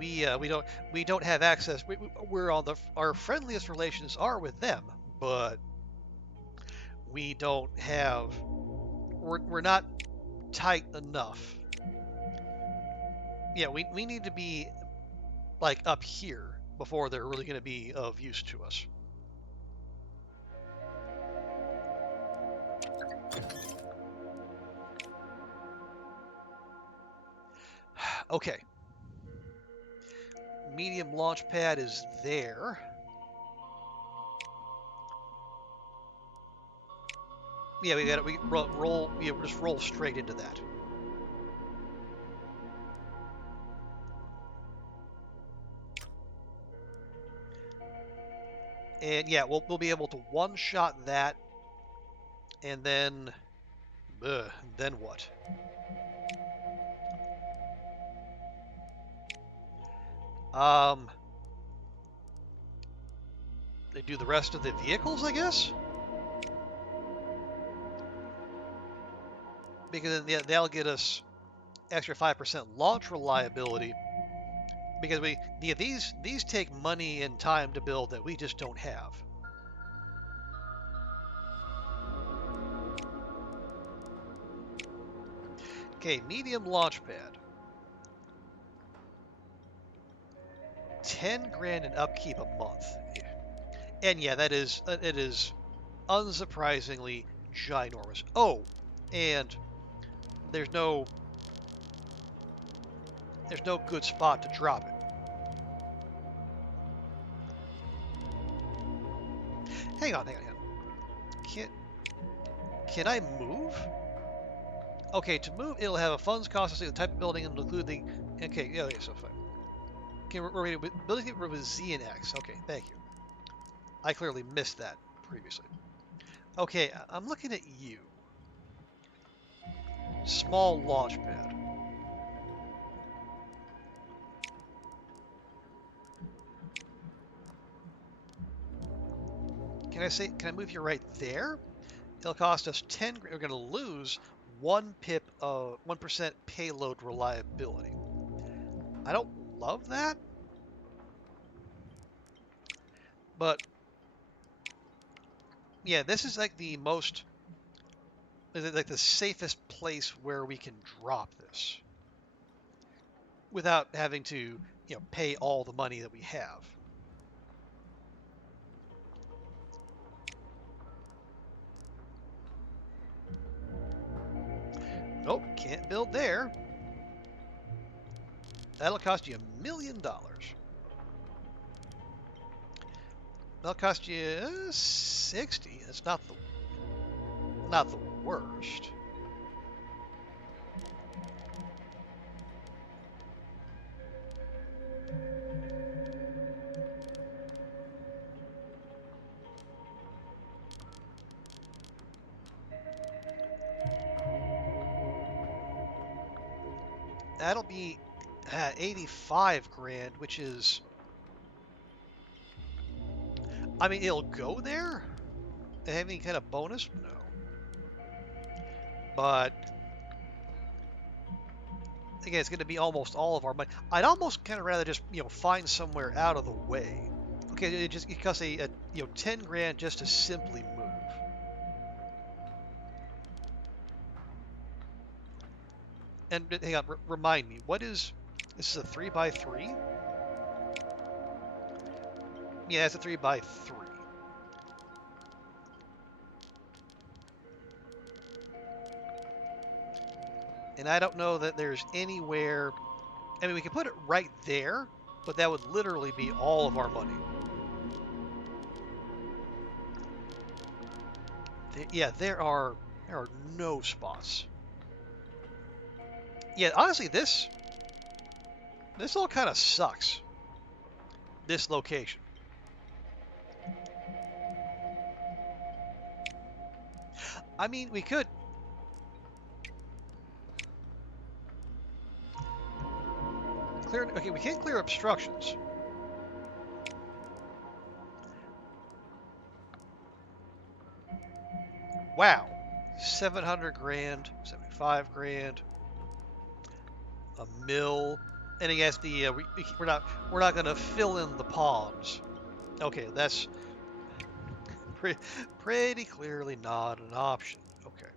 We don't have access. We're on our friendliest relations are with them, but we don't have. We're not tight enough. Yeah, we need to be like up here before they're really going to be of use to us. Okay. Medium launch pad is there. Yeah, we got it. We roll. Yeah, we'll just roll straight into that. And yeah, we'll be able to one-shot that, and then, then what? Um, they do the rest of the vehicles, I guess. Because then they'll get us extra 5% launch reliability. Because these take money and time to build that we just don't have. Okay, medium launch pad. 10 grand in upkeep a month. And yeah, that is it is unsurprisingly ginormous. Oh, and there's no good spot to drop it. Hang on. Can can I move? Okay, to move, it'll have a funds cost to the type of building and include the. Okay, yeah, so fine. Okay, we're building it with Z and X. Okay, thank you. I clearly missed that previously. Okay, I'm looking at you. Small launch pad. Can I move you right there? It'll cost us 10. We're going to lose 1% payload reliability. I don't love that, but yeah, this is like the safest place where we can drop this without having to, pay all the money that we have. Nope, can't build there. That'll cost you $1 million. That'll cost you 60. That's not the worst. That'll be 85 grand, which is, I mean, it'll go there. Have any kind of bonus? No. But again, it's going to be almost all of our money. I'd almost kind of rather just find somewhere out of the way. Okay, it costs a 10 grand just to simply move. And hang on, remind me, this is a 3x3? Yeah, it's a 3x3. And I don't know that there's anywhere. I mean, we could put it right there, but that would literally be all of our money. Yeah, there are no spots. Yeah, honestly, this all kind of sucks. This location. I mean, we could. Okay, we can't clear obstructions. Wow. 700 grand, 75 grand, a mill. And I guess we're not going to fill in the palms. Okay, that's pretty clearly not an option. Okay.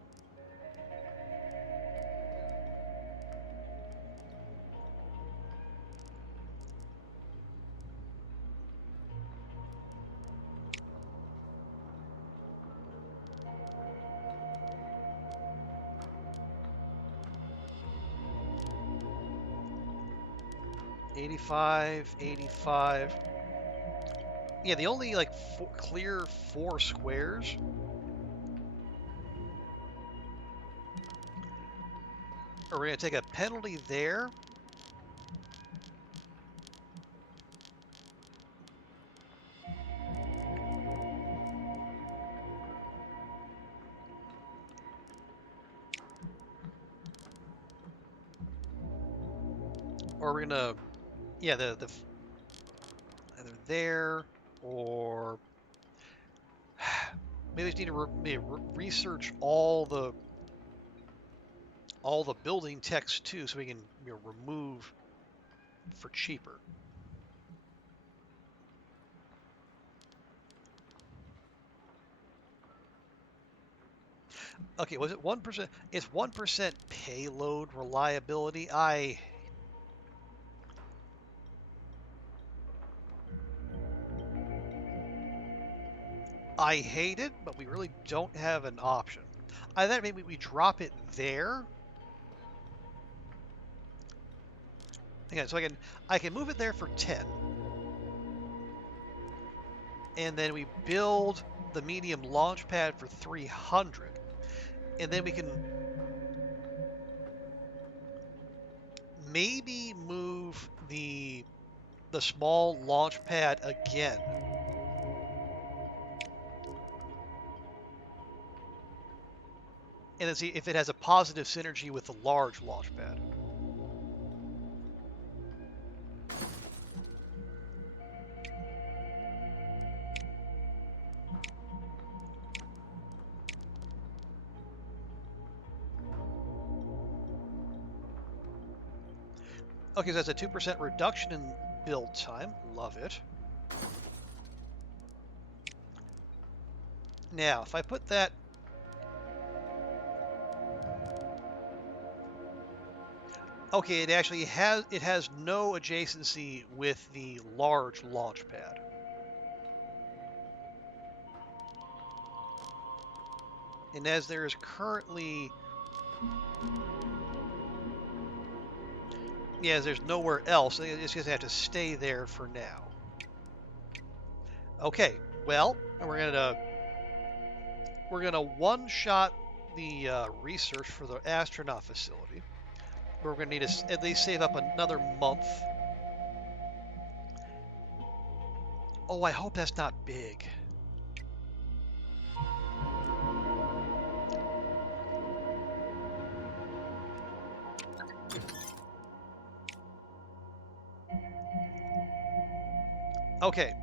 85, 85. Yeah, the only like clear 4 squares. Or we're gonna take a penalty there. Or we're gonna, yeah, the either there or maybe we just need to research all the building text too, so we can remove for cheaper. Okay, was it 1%? It's 1% payload reliability. I hate it, but we really don't have an option. I thought maybe we drop it there. Okay, so I can move it there for 10. And then we build the medium launch pad for 300. And then we can maybe move the small launch pad again. And then see if it has a positive synergy with the large launch pad. Okay, so that's a 2% reduction in build time. Love it. Now, if I put that... Okay, it has no adjacency with the large launch pad. And as there is currently... Yeah, there's nowhere else. It's just going to have to stay there for now. Okay, well, we're gonna one-shot the research for the astronaut facility. We're gonna need to at least save up another month. Oh, I hope that's not big. Okay.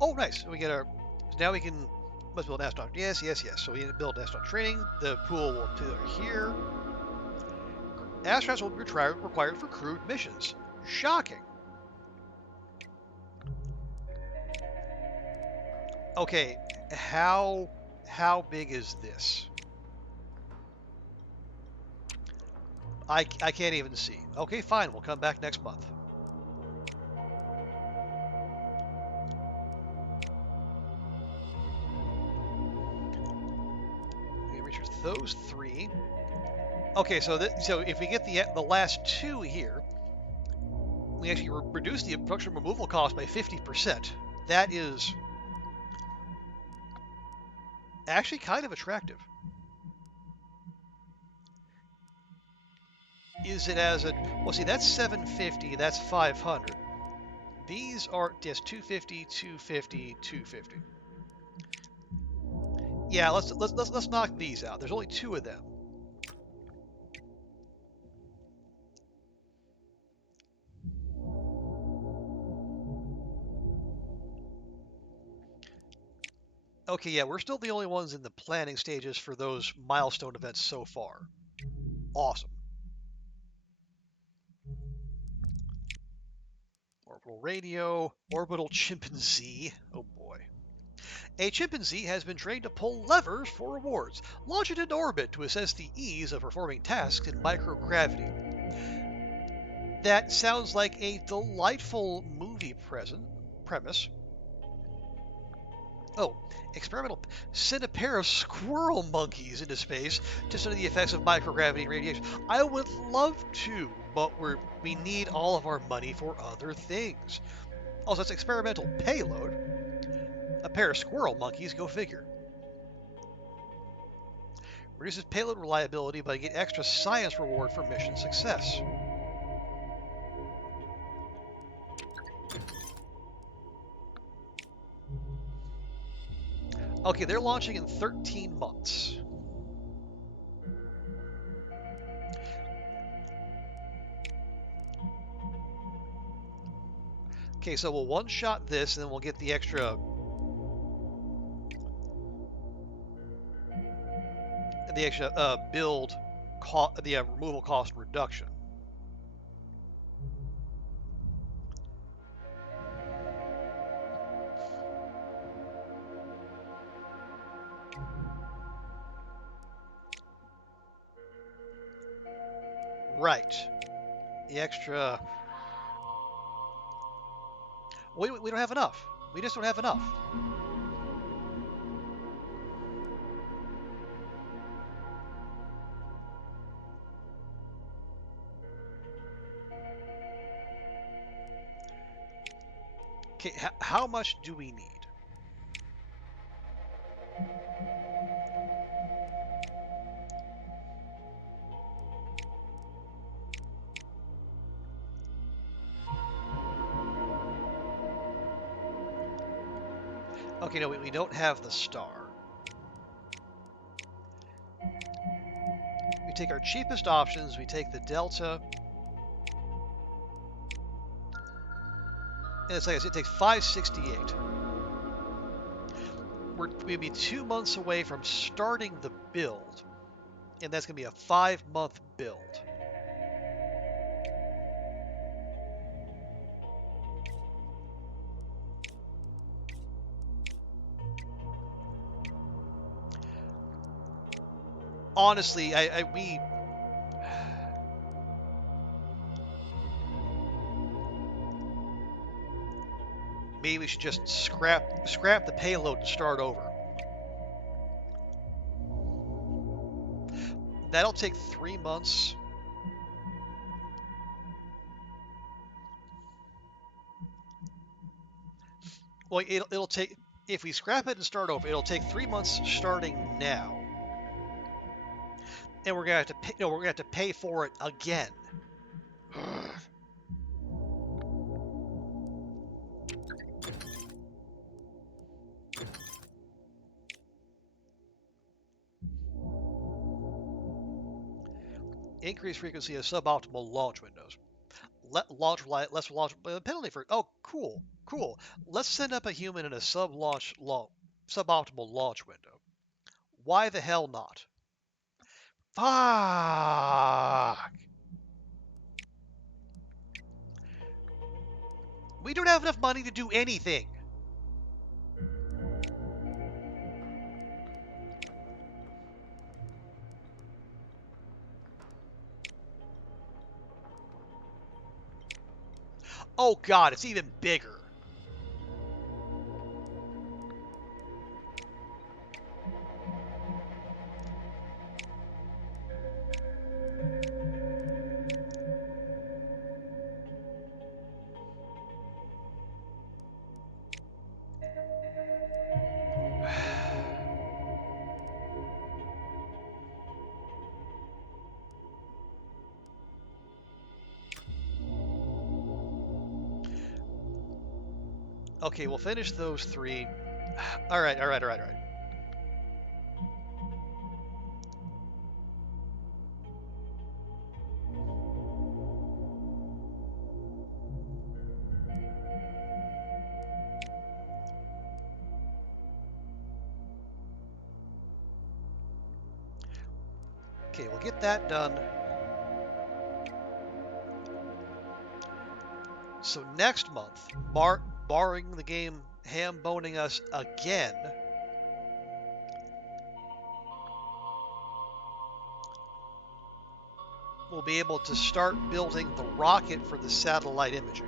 Oh, nice. We get our. So now we can. Let's build an astronaut. Yes, yes, yes. So we need to build astronaut training. The pool will appear here. Astronauts will be required for crewed missions. Shocking. Okay, how big is this? I can't even see. Okay, fine. We'll come back next month. We research those 3. Okay, so if we get the last 2 here, we actually reduce the production removal cost by 50%. That is actually kind of attractive. Is it as a... Well, see, that's 750, that's 500. These are just 250, 250, 250. Yeah, let's knock these out. There's only 2 of them. Okay, yeah, we're still the only ones in the planning stages for those milestone events so far. Awesome. Orbital radio, orbital chimpanzee. Oh boy. A chimpanzee has been trained to pull levers for rewards. Launch it into orbit to assess the ease of performing tasks in microgravity. That sounds like a delightful movie premise. Oh, experimental. Send a pair of squirrel monkeys into space to study the effects of microgravity and radiation. I would love to but we need all of our money for other things. Also, it's experimental payload. A pair of squirrel monkeys, go figure. Reduces payload reliability, but I get extra science reward for mission success. Okay, they're launching in 13 months. Okay, so we'll one-shot this, and then we'll get the extra build the removal cost reduction. Right. The extra. We don't have enough. We just don't have enough. Okay, how much do we need? Okay, no, we don't have the star. We take our cheapest options. We take the Delta. And it's like I said, it takes 568. We'd be 2 months away from starting the build. And that's going to be a 5-month build. Honestly, we maybe we should just scrap the payload and start over. That'll take 3 months. Well, it'll take, if we scrap it and start over, it'll take 3 months starting now, and we're gonna have to pay, we're gonna have to pay for it again. Increased frequency of suboptimal launch windows. Less launch penalty for. Oh, cool. Let's send up a human in a suboptimal launch window. Why the hell not? Fuck. We don't have enough money to do anything. Oh god, it's even bigger. Okay, we'll finish those 3. All right. Okay, we'll get that done. So next month, barring the game ham-boning us again, we'll be able to start building the rocket for the satellite imaging.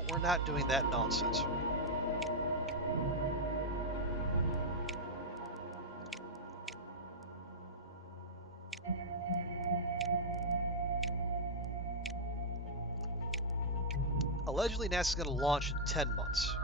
No, we're not doing that nonsense. Allegedly, NASA's going to launch in 10 months.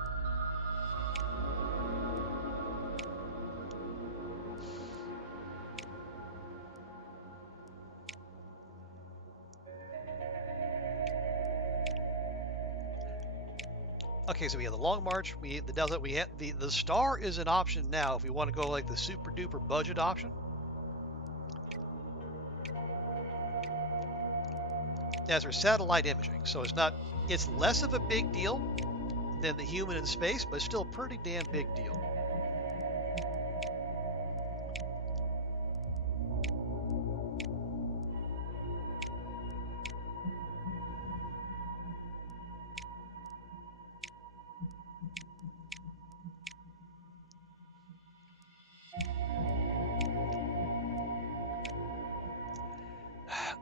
Okay, so we have the Long March, the Delta, we have the Star is an option now if we want to go like the super duper budget option. As for satellite imaging, so it's less of a big deal than the human in space, but still a pretty damn big deal.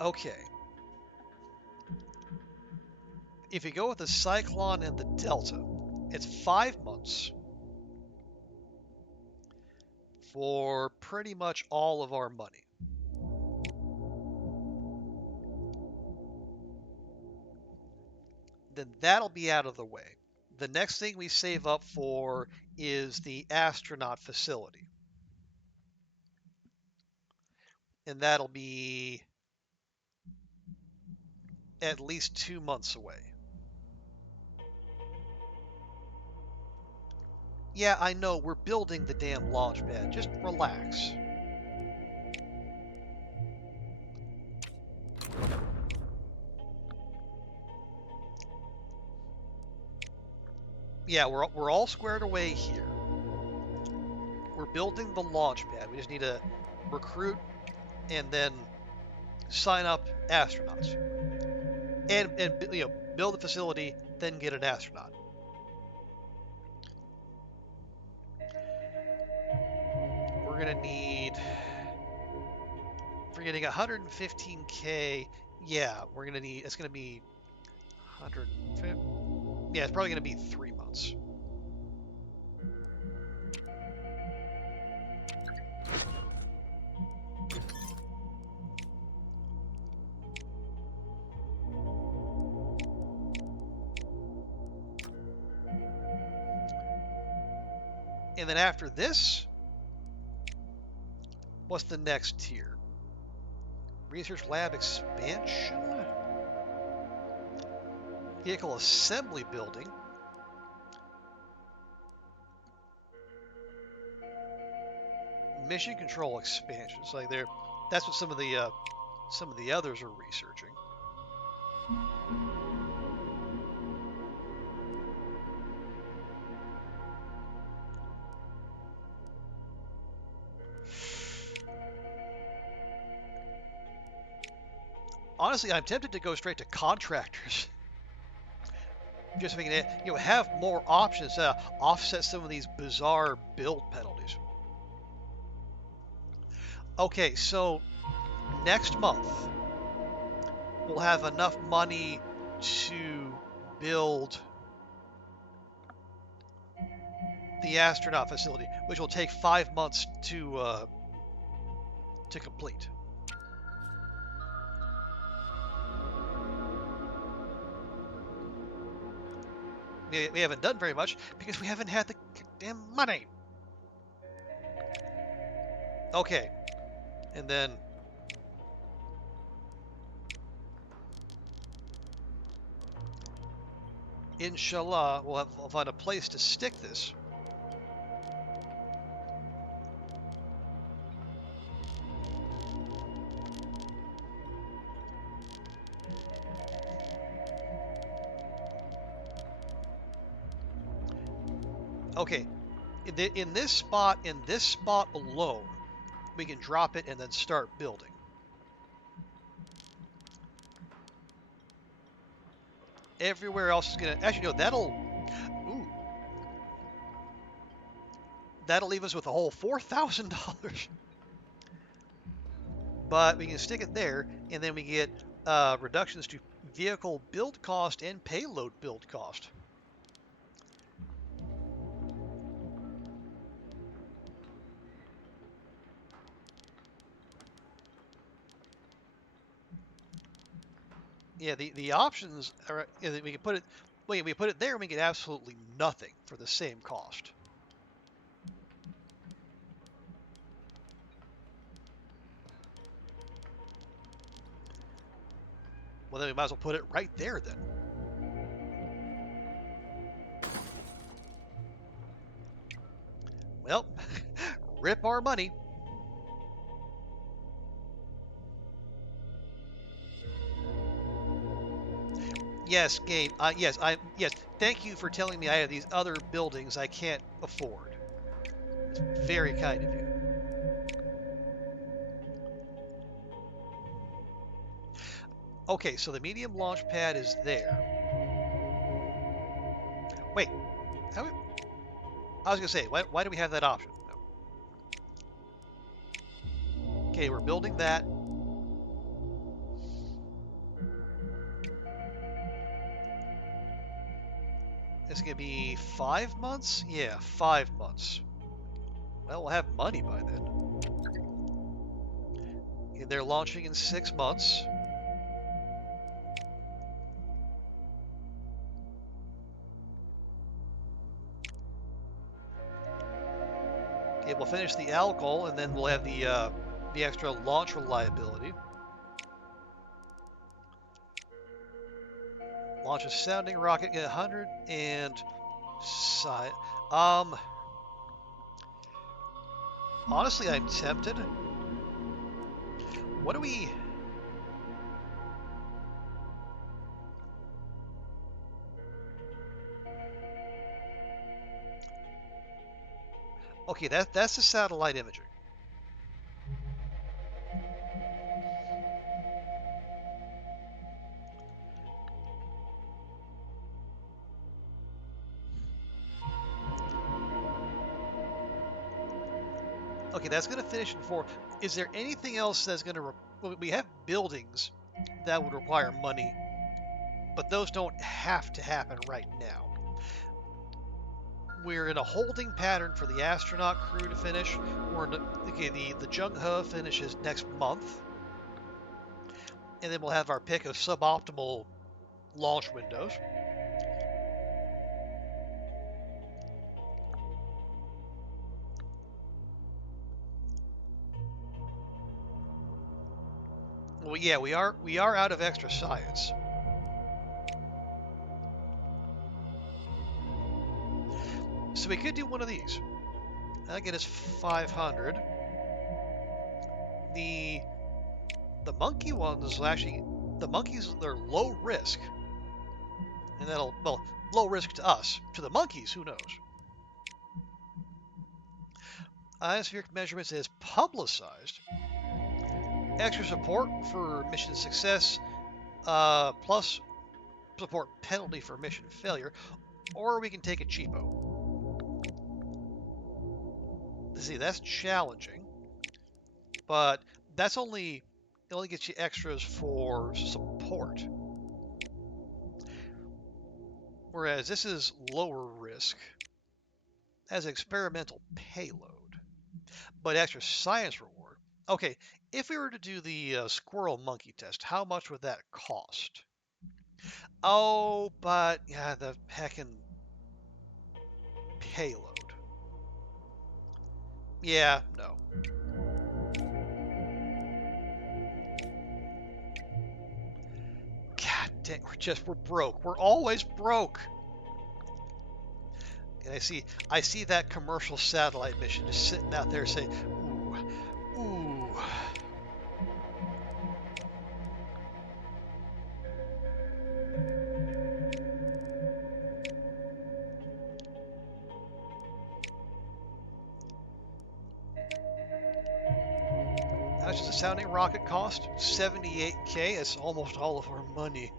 Okay. If you go with the Cyclone and the Delta, it's 5 months for pretty much all of our money. Then that'll be out of the way. The next thing we save up for is the astronaut facility. And that'll be at least 2 months away. Yeah, I know, we're building the damn launch pad. Just relax. Yeah, we're all squared away here. We're building the launch pad. We just need to recruit and then sign up astronauts. And build a facility, then get an astronaut. We're gonna need, if we're getting 115K, yeah, it's gonna be 150, yeah, it's probably gonna be 3 months. And then after this, what's the next tier? Research lab expansion? Vehicle assembly building. Mission control expansions. Like that's what some of the others are researching. Honestly, I'm tempted to go straight to contractors. Just so we can, have more options to offset some of these bizarre build penalties. Okay, so next month we'll have enough money to build the astronaut facility, which will take 5 months to complete. We haven't done very much because we haven't had the damn money. Okay, and then inshallah we'll find a place to stick this. Okay, in this spot alone, we can drop it and then start building. Everywhere else is gonna, actually, no, that'll leave us with a whole $4,000. But we can stick it there, and then we get reductions to vehicle build cost and payload build cost. Yeah, the options are we can put it. Well, yeah, we put it there and we get absolutely nothing for the same cost. Well, then we might as well put it right there then. Well, rip our money. Yes, game. Yes. Thank you for telling me I have these other buildings I can't afford. It's very kind of you. Okay, so the medium launch pad is there. Wait, how, I was gonna say, why do we have that option? No. Okay, we're building that. It's gonna be 5 months? Yeah, 5 months. Well, we'll have money by then. Okay, they're launching in 6 months. Okay, we'll finish the alcohol and then we'll have the extra launch reliability. Launch a sounding rocket, get 100 and honestly, I'm tempted. What do we? Okay, that's the satellite imaging. Okay, that's going to finish in 4. Is there anything else that's going to? We have buildings that would require money, but those don't have to happen right now. We're in a holding pattern for the astronaut crew to finish. Okay, the Jung He finishes next month, and then we'll have our pick of suboptimal launch windows. Well, yeah, we are out of extra science. So we could do one of these. That'll get us 500. The the monkey ones actually, the monkeys they're low risk, and that'll low risk to us. To the monkeys, who knows? Atmospheric measurements is publicized. Extra support for mission success, plus support penalty for mission failure, or we can take a cheapo. See, that's challenging, but that's it only gets you extras for support. Whereas this is lower risk as an experimental payload, but extra science reward. Okay, if we were to do the squirrel monkey test, how much would that cost? Oh, but yeah, the heckin' payload. Yeah, no. God dang, we're broke. We're always broke. And I see that commercial satellite mission just sitting out there saying, ooh, ooh. How much does a sounding rocket cost? 78K. That's almost all of our money.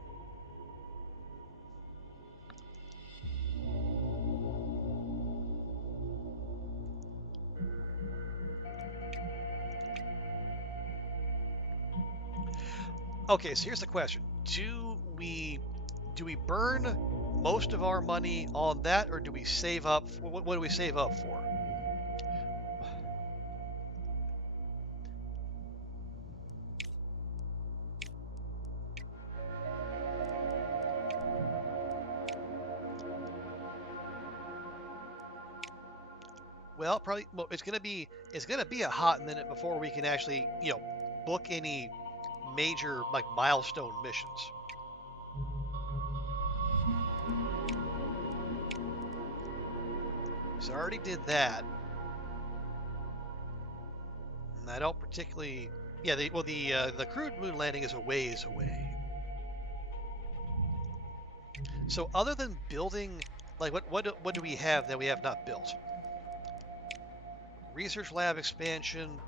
Okay, so here's the question: Do we burn most of our money on that, or do we save up? What do we save up for? Well, probably. Well, it's gonna be a hot minute before we can actually, book any major like milestone missions. So I already did that, and I don't particularly. Yeah, the crewed moon landing is a ways away. So other than building, like what do we have that we have not built? Research lab expansion,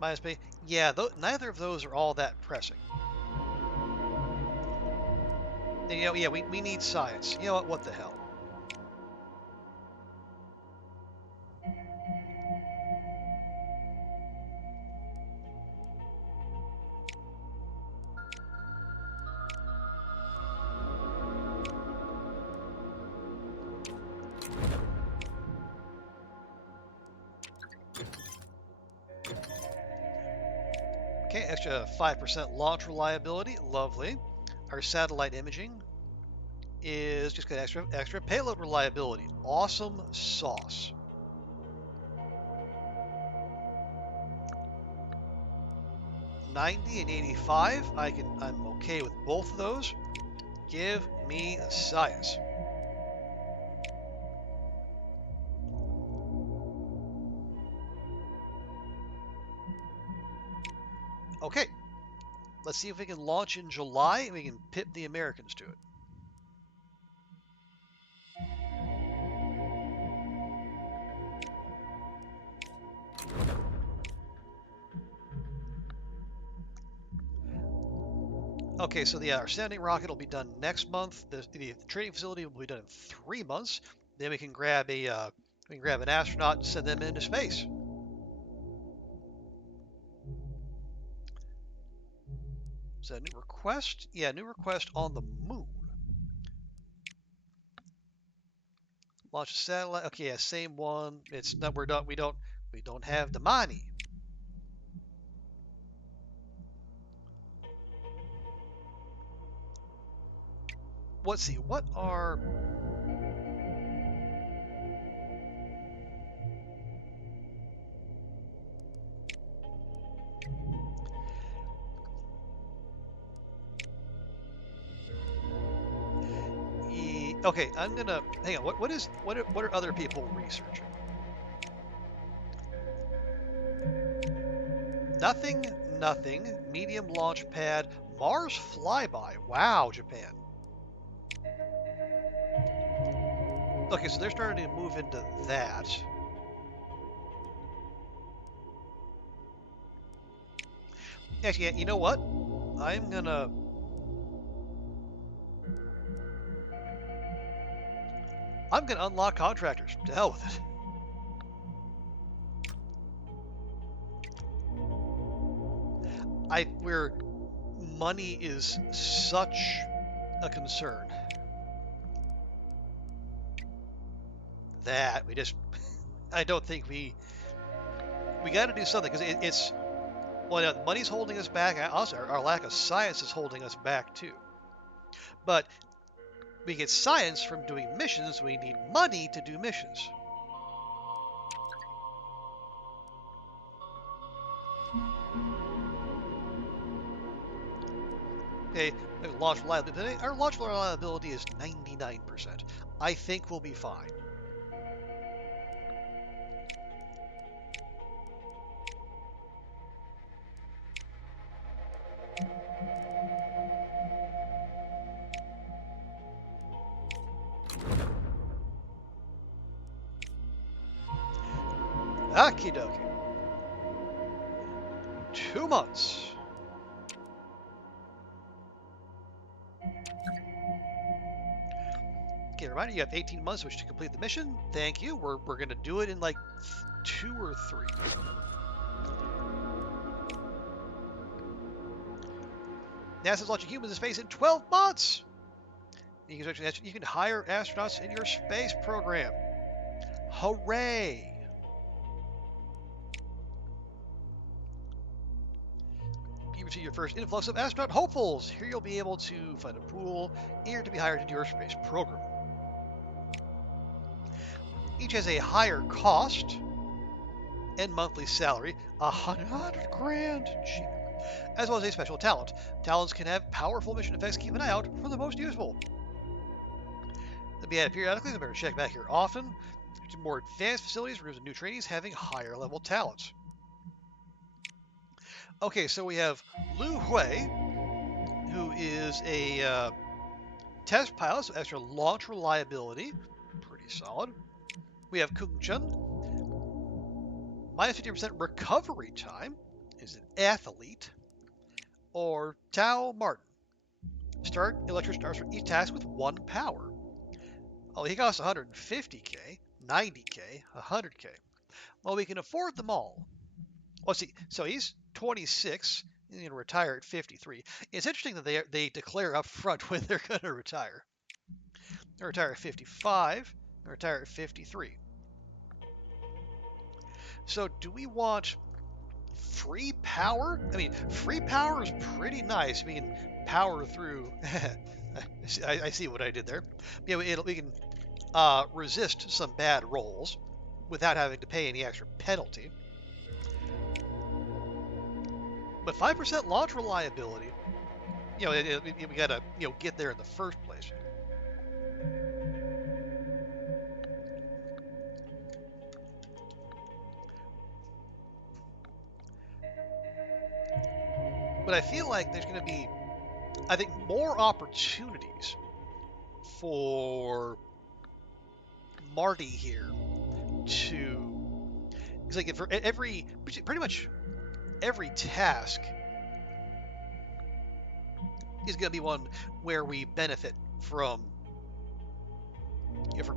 minus pay. Yeah, neither of those are all that pressing. And yeah, we need science. You know what? What the hell? Okay, extra 5% launch reliability. Lovely. Our satellite imaging is just got extra payload reliability. Awesome sauce. 90 and 85. I'm okay with both of those. Give me science. Okay, let's see if we can launch in July and we can pip the Americans to it. Okay, so our standing rocket will be done next month. The training facility will be done in 3 months. Then we can grab an astronaut and send them into space. Is that a new request? Yeah, new request on the moon. Launch a satellite. Okay, yeah, same one. It's not. We're done. We don't have the money. Let's see. What are okay? I'm gonna hang on. What are other people researching? Nothing. Nothing. Medium launch pad. Mars flyby. Wow, Japan. Okay, so they're starting to move into that. Actually, you know what? I'm gonna I'm gonna unlock contractors. To hell with it. Where money is such a concern that I don't think we got to do something because it's well, the money's holding us back. Also, our lack of science is holding us back too. But we get science from doing missions. We need money to do missions. Okay, launch reliability. Our launch reliability is 99%. I think we'll be fine. Okie dokie. 2 months. Okay, reminder, you have 18 months which to complete the mission. Thank you. We're going to do it in like 2 or 3. NASA's launching humans in space in 12 months. You can hire astronauts in your space program. Hooray! You receive your first influx of astronaut hopefuls. Here you'll be able to find a pool eager to be hired into your space program. Each has a higher cost and monthly salary, 100 grand, as well as a special talent. Talents can have powerful mission effects. Keep an eye out for the most useful. They'll be added periodically. They better check back here often. To more advanced facilities, rooms of new trainees having higher level talents. Okay, so we have Lu Hui, who is a test pilot, so extra launch reliability, pretty solid. We have Kung Chun, minus 50% recovery time, is an athlete. Or Tao Martin, start electrician hours for each task with 1 power. Oh, he costs 150k, 90k, 100k. Well, we can afford them all. Well, see, so he's 26. He's going to retire at 53. It's interesting that they declare up front when they're going to retire. They retire at 55. They retire at 53. So, do we want free power? I mean, free power is pretty nice. We can power through. I see what I did there. Yeah, we can resist some bad rolls without having to pay any extra penalty. But 5% launch reliability, we gotta get there in the first place. But I feel like there's going to be, I think, more opportunities for Marty here to, it's like for pretty much every task is going to be one where we benefit from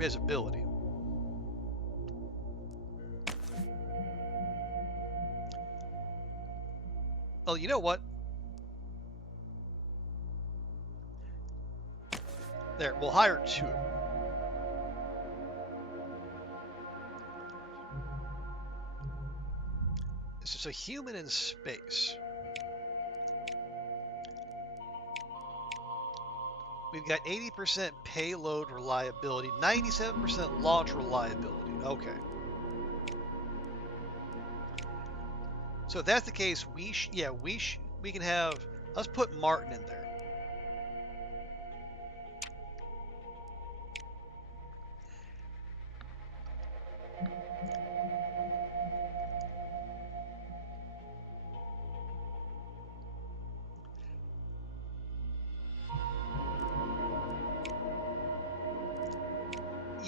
his ability. Well, you know what? There, we'll hire 2. So it's a human in space. We've got 80% payload reliability, 97% launch reliability. Okay. So if that's the case, we can have, let's put Martin in there.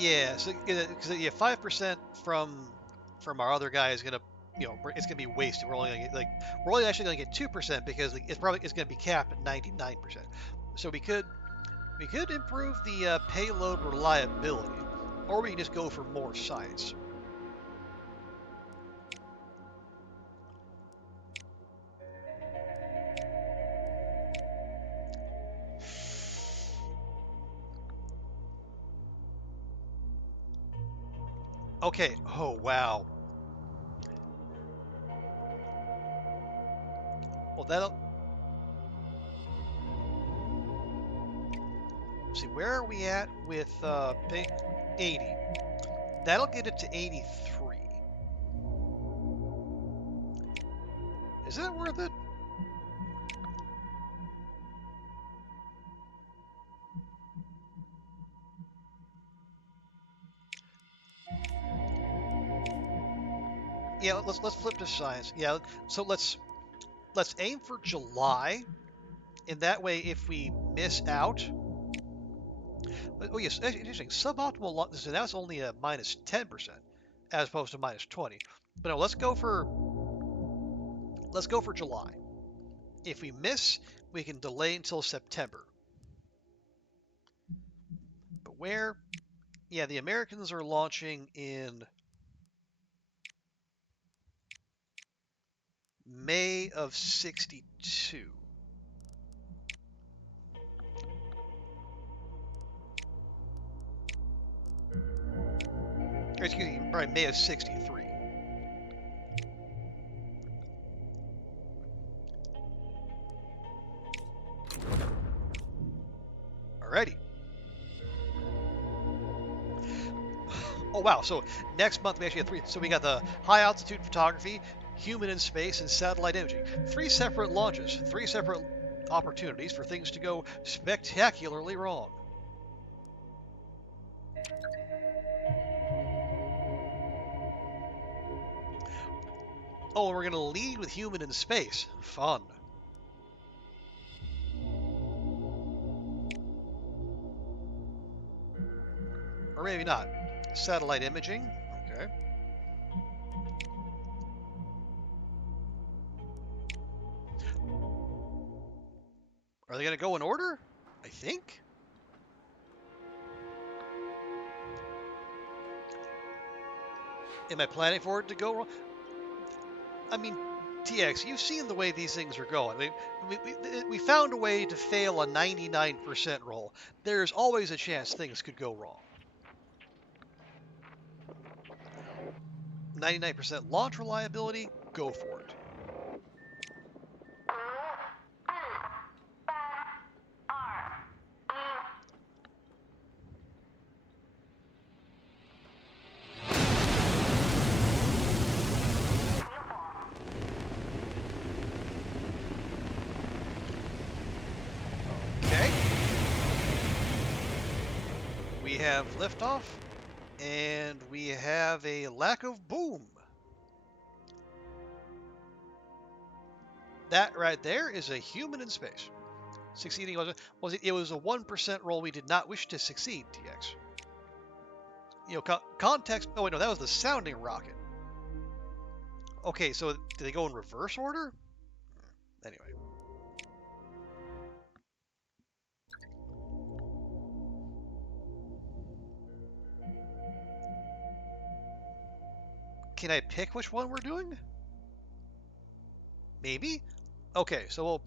Yeah, so because 5% from our other guy is gonna, it's gonna be wasted. We're only gonna get we're only actually gonna get 2% because it's gonna be capped at 99%. So we could improve the payload reliability, or we can just go for more sites. Okay. Oh wow. Well, that'll see. Where are we at with 80? That'll get it to 83. Is that worth it? Yeah, let's flip to science. Yeah, so let's aim for July, and that way if we miss out, oh yes, interesting. Suboptimal. So now it's only a minus 10% as opposed to minus 20. But no, let's go for July. If we miss, we can delay until September. But where? Yeah, the Americans are launching in May of 62. Or excuse me, right, May of 63. Alrighty. Oh wow! So next month we actually have three. So we got the high altitude photography, human in space, and satellite imaging. Three separate launches, three separate opportunities for things to go spectacularly wrong. Oh, we're gonna lead with human in space. Fun. Or maybe not. Satellite imaging. Okay. Are they gonna go in order? I think. Am I planning for it to go wrong? I mean, TX, you've seen the way these things are going. I mean, we found a way to fail a 99% roll. There's always a chance things could go wrong. 99% launch reliability, go for it. Okay. We have liftoff, and we have a lack of boom. That right there is a human in space. Succeeding was it? It was a 1% roll we did not wish to succeed. TX. Context. Oh wait, no, that was the sounding rocket. Okay, so do they go in reverse order? Anyway. Can I pick which one we're doing? Maybe. Okay, so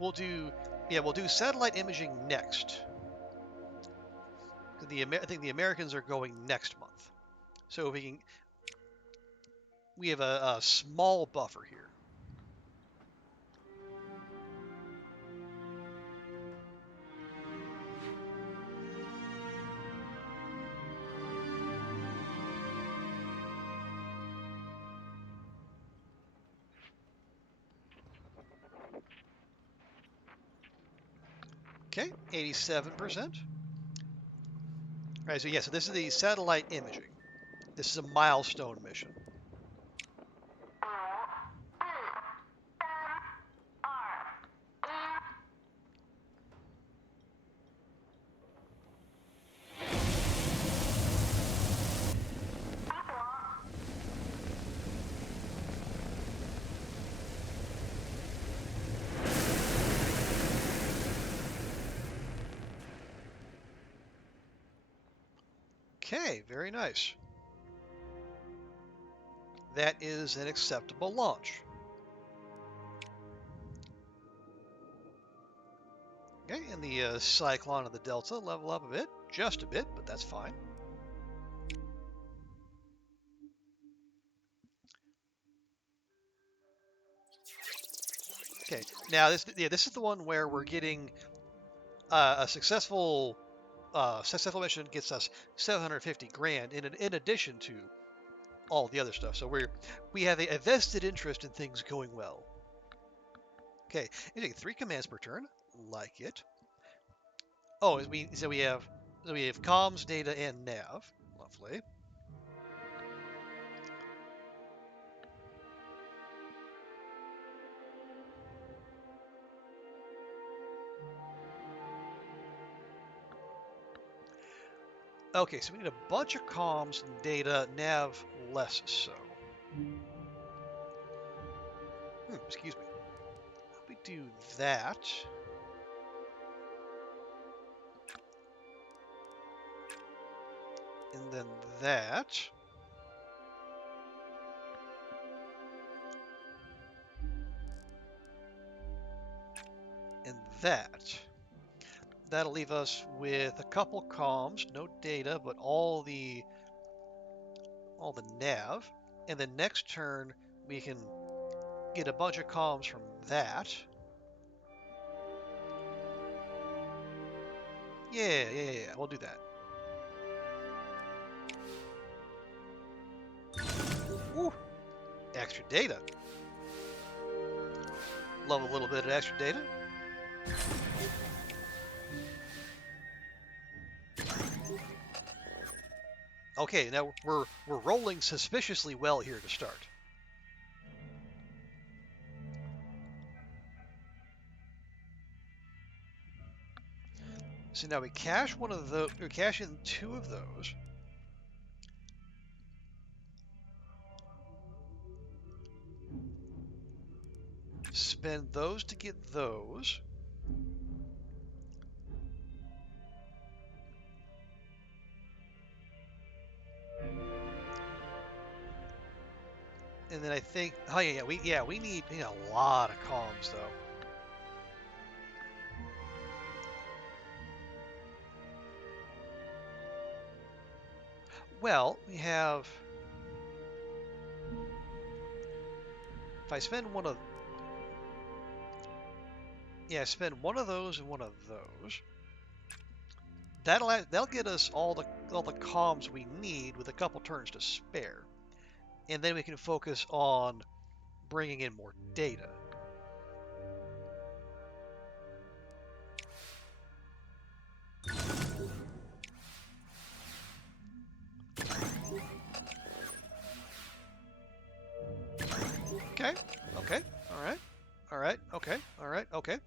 we'll do satellite imaging next. I think the Americans are going next month. So we have a small buffer here. Okay, 87%. All right, so yeah, so this is the satellite imaging. This is a milestone mission. Okay, very nice. That is an acceptable launch. Okay, and the Cyclone of the Delta level up a bit, just a bit, but that's fine. Okay, now this is the one where we're getting a successful mission gets us 750 grand in addition to all the other stuff. So we have a vested interest in things going well. Okay, you take 3 commands per turn, like it. Oh, we have comms, data, and nav. Lovely. Okay, so we need a bunch of comms, data, nav, less so. Excuse me. We do that. And then that. And that. That'll leave us with a couple comms, no data, but all the nav. And then next turn we can get a bunch of comms from that. Yeah, we'll do that. Ooh, extra data. Love a little bit of extra data. Okay, now we're rolling suspiciously well here to start. So now we cache one of those, or cache in 2 of those. Spend those to get those. And then I think, oh yeah, we need a lot of comms though. Well, we have, if I spend one of, yeah, spend one of those and one of those. That'll get us all the comms we need with a couple turns to spare, and then we can focus on bringing in more data. Okay, okay, all right, all right, okay, all right, okay.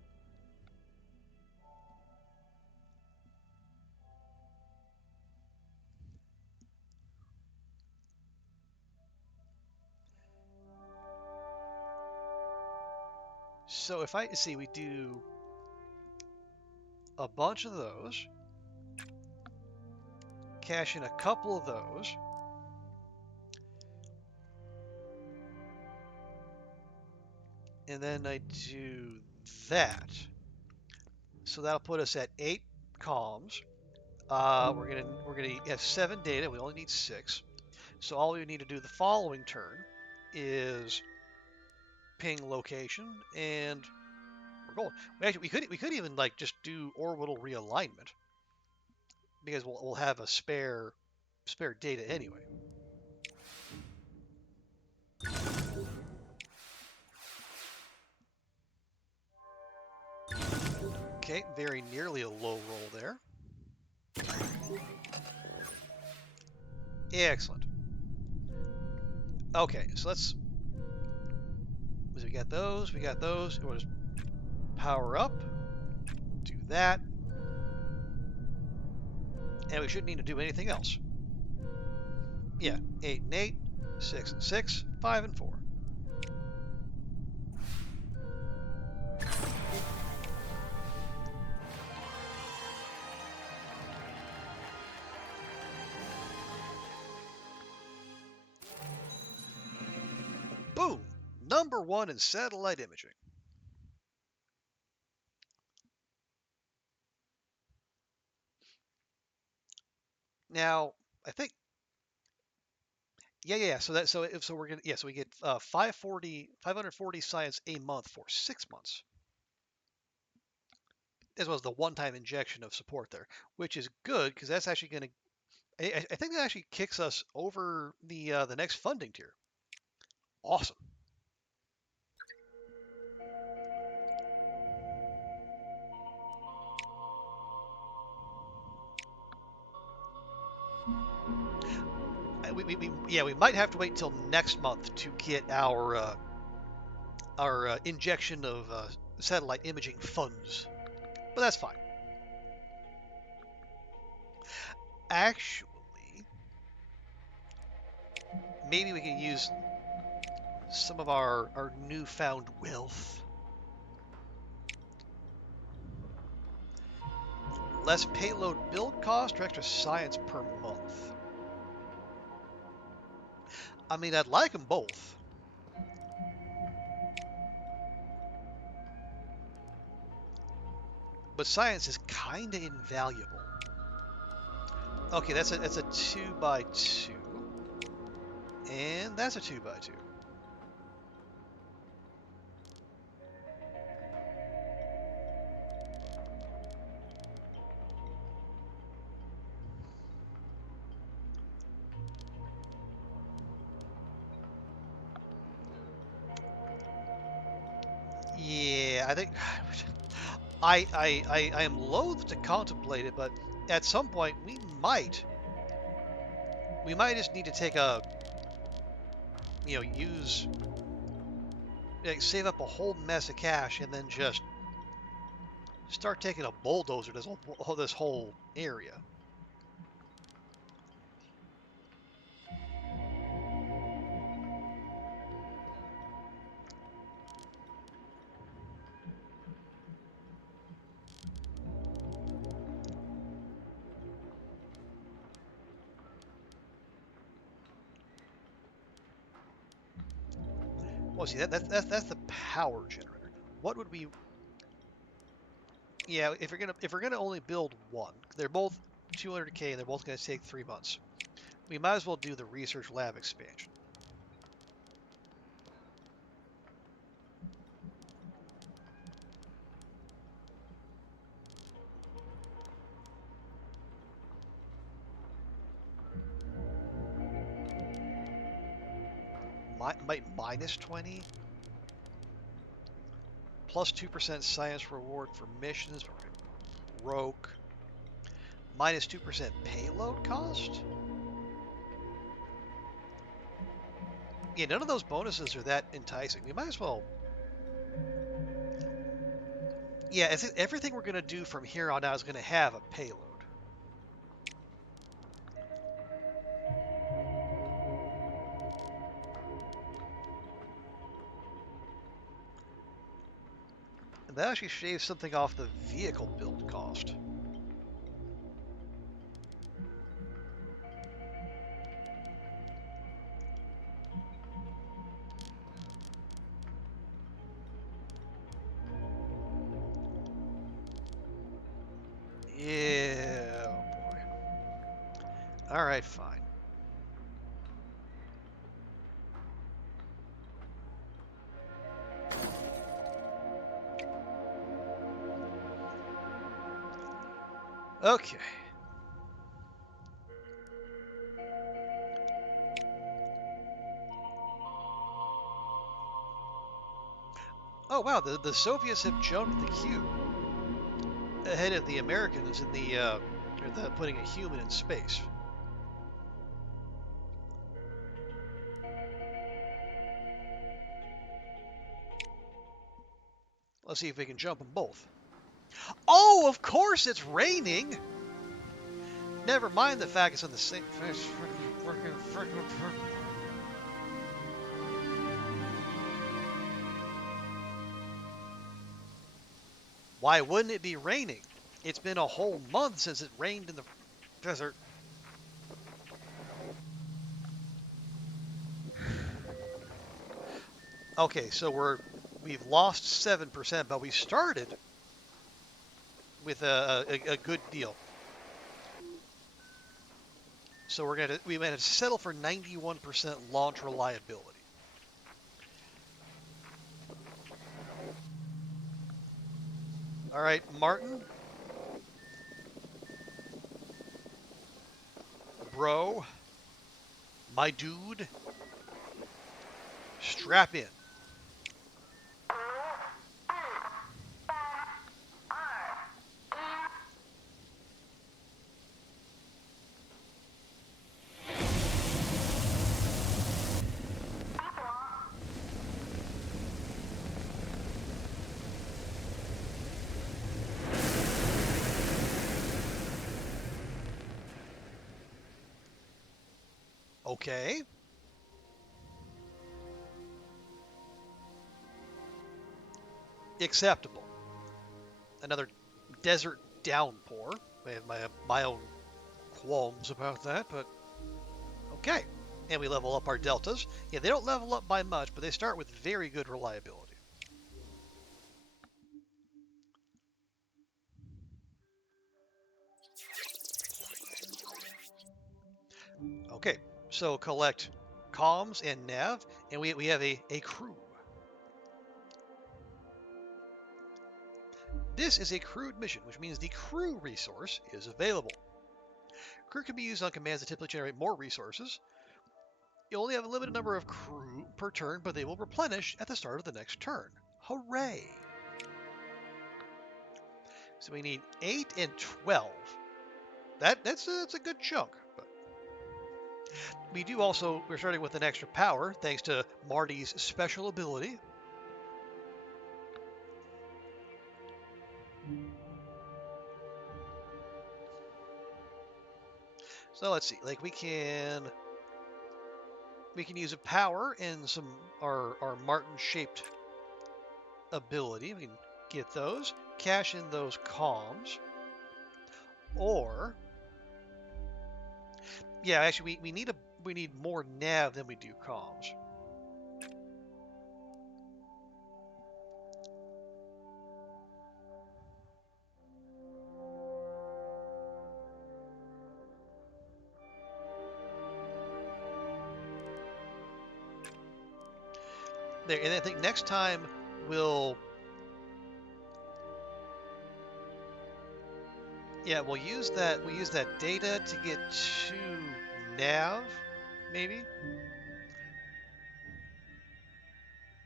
So if I see, we do a bunch of those, cash in a couple of those, and then I do that. So that'll put us at 8 comms. We're gonna have 7 data. We only need 6. So all we need to do the following turn is ping location, and we're going. We could even like just do orbital realignment because we'll have a spare data anyway. Okay, very nearly a low roll there. Excellent. Okay, so let's. So we got those. We got those. We'll just power up. Do that. And we shouldn't need to do anything else. Yeah, 8 and 8, 6 and 6, 5 and 4. Boom! Number 1 in satellite imaging. Now, I think, yeah. So we're gonna, so we get 540 science a month for 6 months, as well as the one-time injection of support there, which is good because that's actually going to, I think that actually kicks us over the next funding tier. Awesome. We might have to wait until next month to get our injection of satellite imaging funds, but that's fine. Actually, maybe we can use some of our newfound wealth. Less payload build cost or extra science per month? I mean, I'd like them both. But science is kind of invaluable. Okay, that's a 2x2. And that's a 2x2. I think I am loath to contemplate it, but at some point we might just need to take a, use, like, save up a whole mess of cash and then just start taking a bulldozer this whole area. Well, see, that's the power generator. What would we? Yeah, if we're gonna only build one, they're both 200K and they're both gonna take 3 months. We might as well do the research lab expansion. Minus 20, plus 2% science reward for missions. Rogue. Minus 2% payload cost? Yeah, none of those bonuses are that enticing. We might as well. Yeah, everything we're going to do from here on out is going to have a payload. And that actually shaves something off the vehicle build cost. Yeah, oh boy. All right, fine. Okay. Oh wow, the Soviets have jumped the queue ahead of the Americans in the putting a human in space. Let's see if we can jump them both. Oh, of course it's raining. Never mind the fact it's on the same. Why wouldn't it be raining? It's been a whole month since it rained in the desert. Okay, so we've lost 7%, but we started with a good deal. So we might have to settle for 91% launch reliability. All right, Martin, bro, my dude, strap in. Okay. Acceptable. Another desert downpour. I have my own qualms about that, but okay. And we level up our deltas. Yeah, they don't level up by much, but they start with very good reliability. Okay, so collect comms and nav, and we have a crew. This is a crewed mission, which means the crew resource is available. Crew can be used on commands that typically generate more resources. You only have a limited number of crew per turn, but they will replenish at the start of the next turn. Hooray! So we need 8 and 12. That's a good chunk. But we do also, we're starting with an extra power thanks to Marty's special ability. So let's see, like we can use a power in some our Martin shaped ability. We can get those, cash in those comms, or yeah, actually we need more nav than we do comms. There, and I think next time we'll use that data to get to nav, maybe,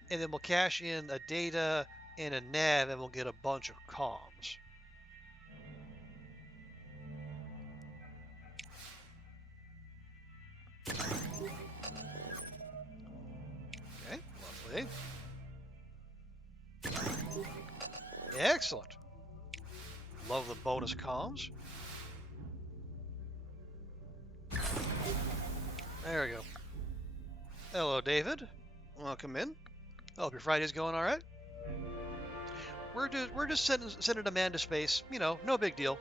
and then we'll cash in a data and a nav, and we'll get a bunch of comms. Okay, lovely. Excellent. Love the bonus comms. There we go. Hello, David. Welcome in. Hope your Friday's going all right. We're just sending a man to space. You know, no big deal.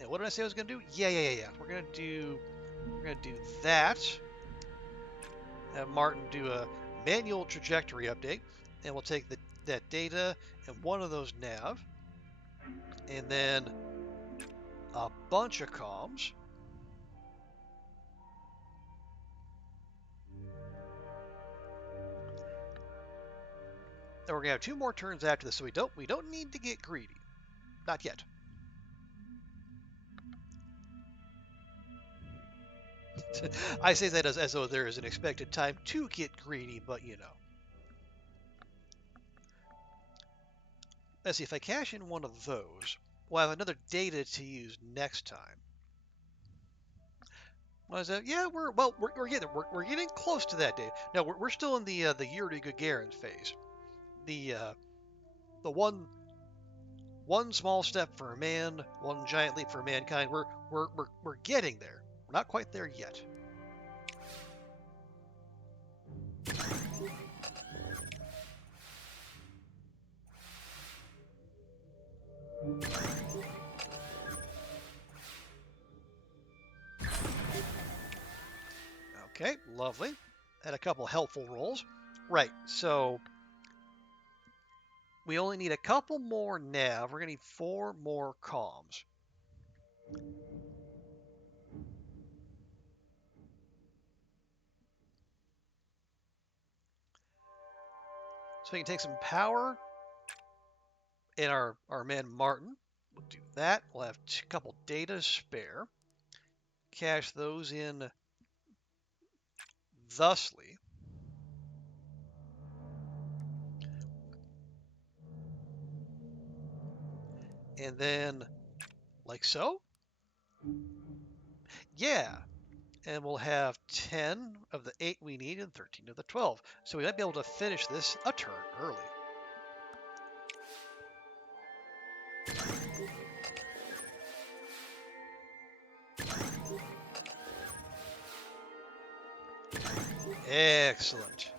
And what did I say I was gonna do? Yeah. We're gonna do that. Have Martin do a manual trajectory update, and we'll take that data and one of those nav, and then a bunch of comms. And we're gonna have 2 more turns after this, so we don't need to get greedy. Not yet. I say that as though there is an expected time to get greedy, but you know. Let's see, if I cash in one of those, we'll have another data to use next time. Was that? Yeah, we're getting close to that date. No, we're still in the Yuri Gagarin phase. The one small step for man, one giant leap for mankind. We're getting there. We're not quite there yet. Okay, lovely. Had a couple helpful rolls. Right, so we only need a couple more nav. We're gonna need 4 more comms. So we can take some power in our man Martin. We'll do that. We'll have a couple data spare. Cash those in thusly. And then, like so. Yeah. And we'll have 10 of the 8 we need and 13 of the 12. So we might be able to finish this a turn early. Excellent.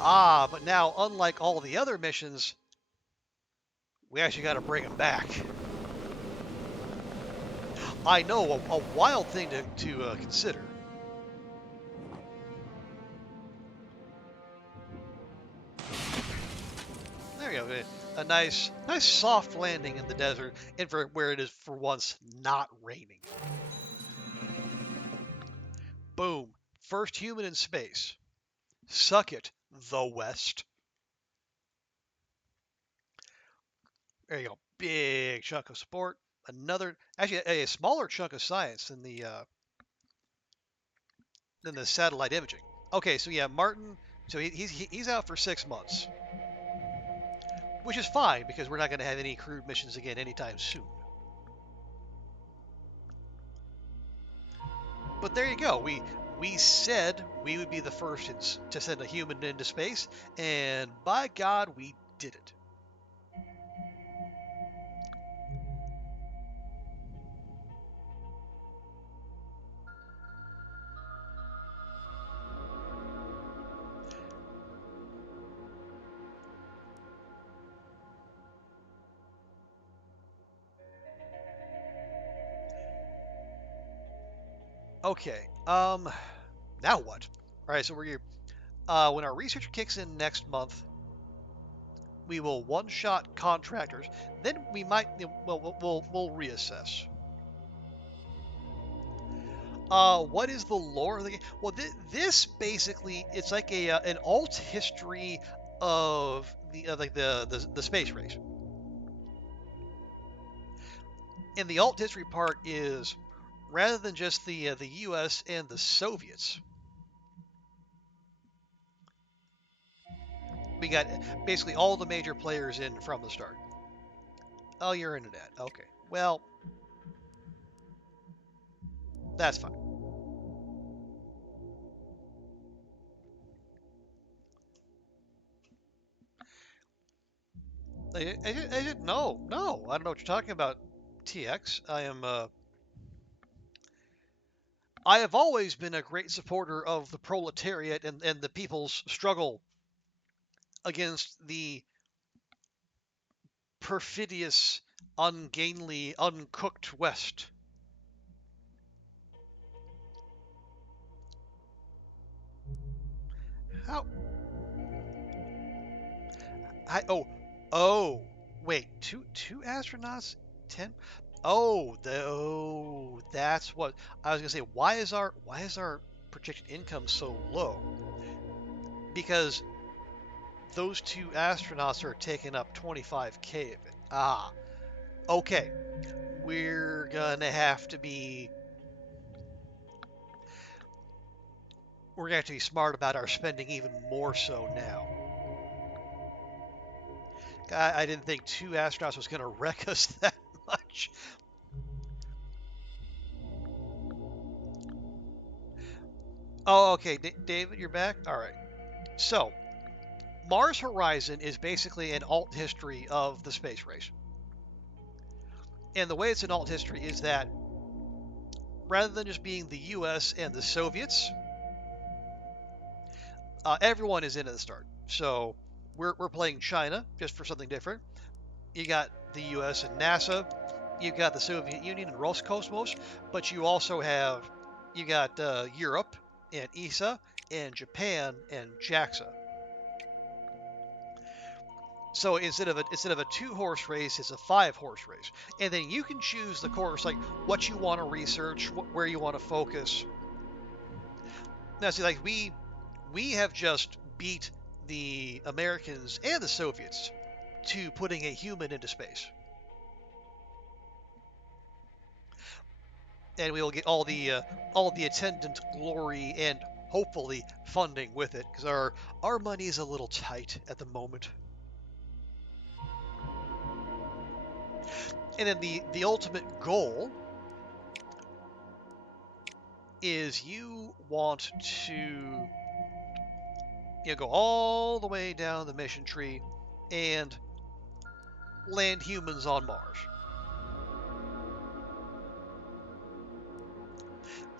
Ah, but now, unlike all the other missions, we actually got to bring them back. I know, a wild thing to consider. There you go. A nice soft landing in the desert, and for where it is for once not raining. Boom. First human in space. Suck it, the West. There you go. Big chunk of support. another, actually a smaller chunk of science than the satellite imaging. Okay, so yeah, Martin. So he's out for 6 months, which is fine because we're not going to have any crewed missions again anytime soon. But there you go. We said we would be the first to send a human into space, and by God, we did it. Okay. Now what? All right. So we're when our research kicks in next month, we will one-shot contractors. Then we might, well, we'll reassess. What is the lore of the game? Well, this basically it's like a an alt history of the like the space race. And the alt history part is rather than just the U.S. and the Soviets, we got basically all the major players in from the start. Oh, you're into that. Okay. Well, that's fine. No. I don't know what you're talking about, TX. I have always been a great supporter of the proletariat and the people's struggle against the perfidious, ungainly, uncooked West. How? Oh, oh, wait, two astronauts, 10. That's what I was gonna say. Why is our projected income so low? Because those two astronauts are taking up 25K of it. Ah, okay. We're gonna have to be we're gonna have to be smart about our spending even more so now. I didn't think two astronauts was gonna wreck us that much. Oh, okay, David, you're back. All right. So Mars Horizon is basically an alt history of the space race. And the way it's an alt history is that rather than just being the US and the Soviets, everyone is in at the start. So we're playing China just for something different. You got the US and NASA, you got the Soviet Union and Roscosmos, but you got Europe and ESA and Japan and JAXA. So instead of a 2 horse race, it's a 5 horse race, and then you can choose the course like what you want to research, where you want to focus. Now, see, like we have just beat the Americans and the Soviets to putting a human into space, and we will get all the attendant glory and hopefully funding with it because our money is a little tight at the moment. And then the ultimate goal is you want to go all the way down the mission tree and land humans on Mars.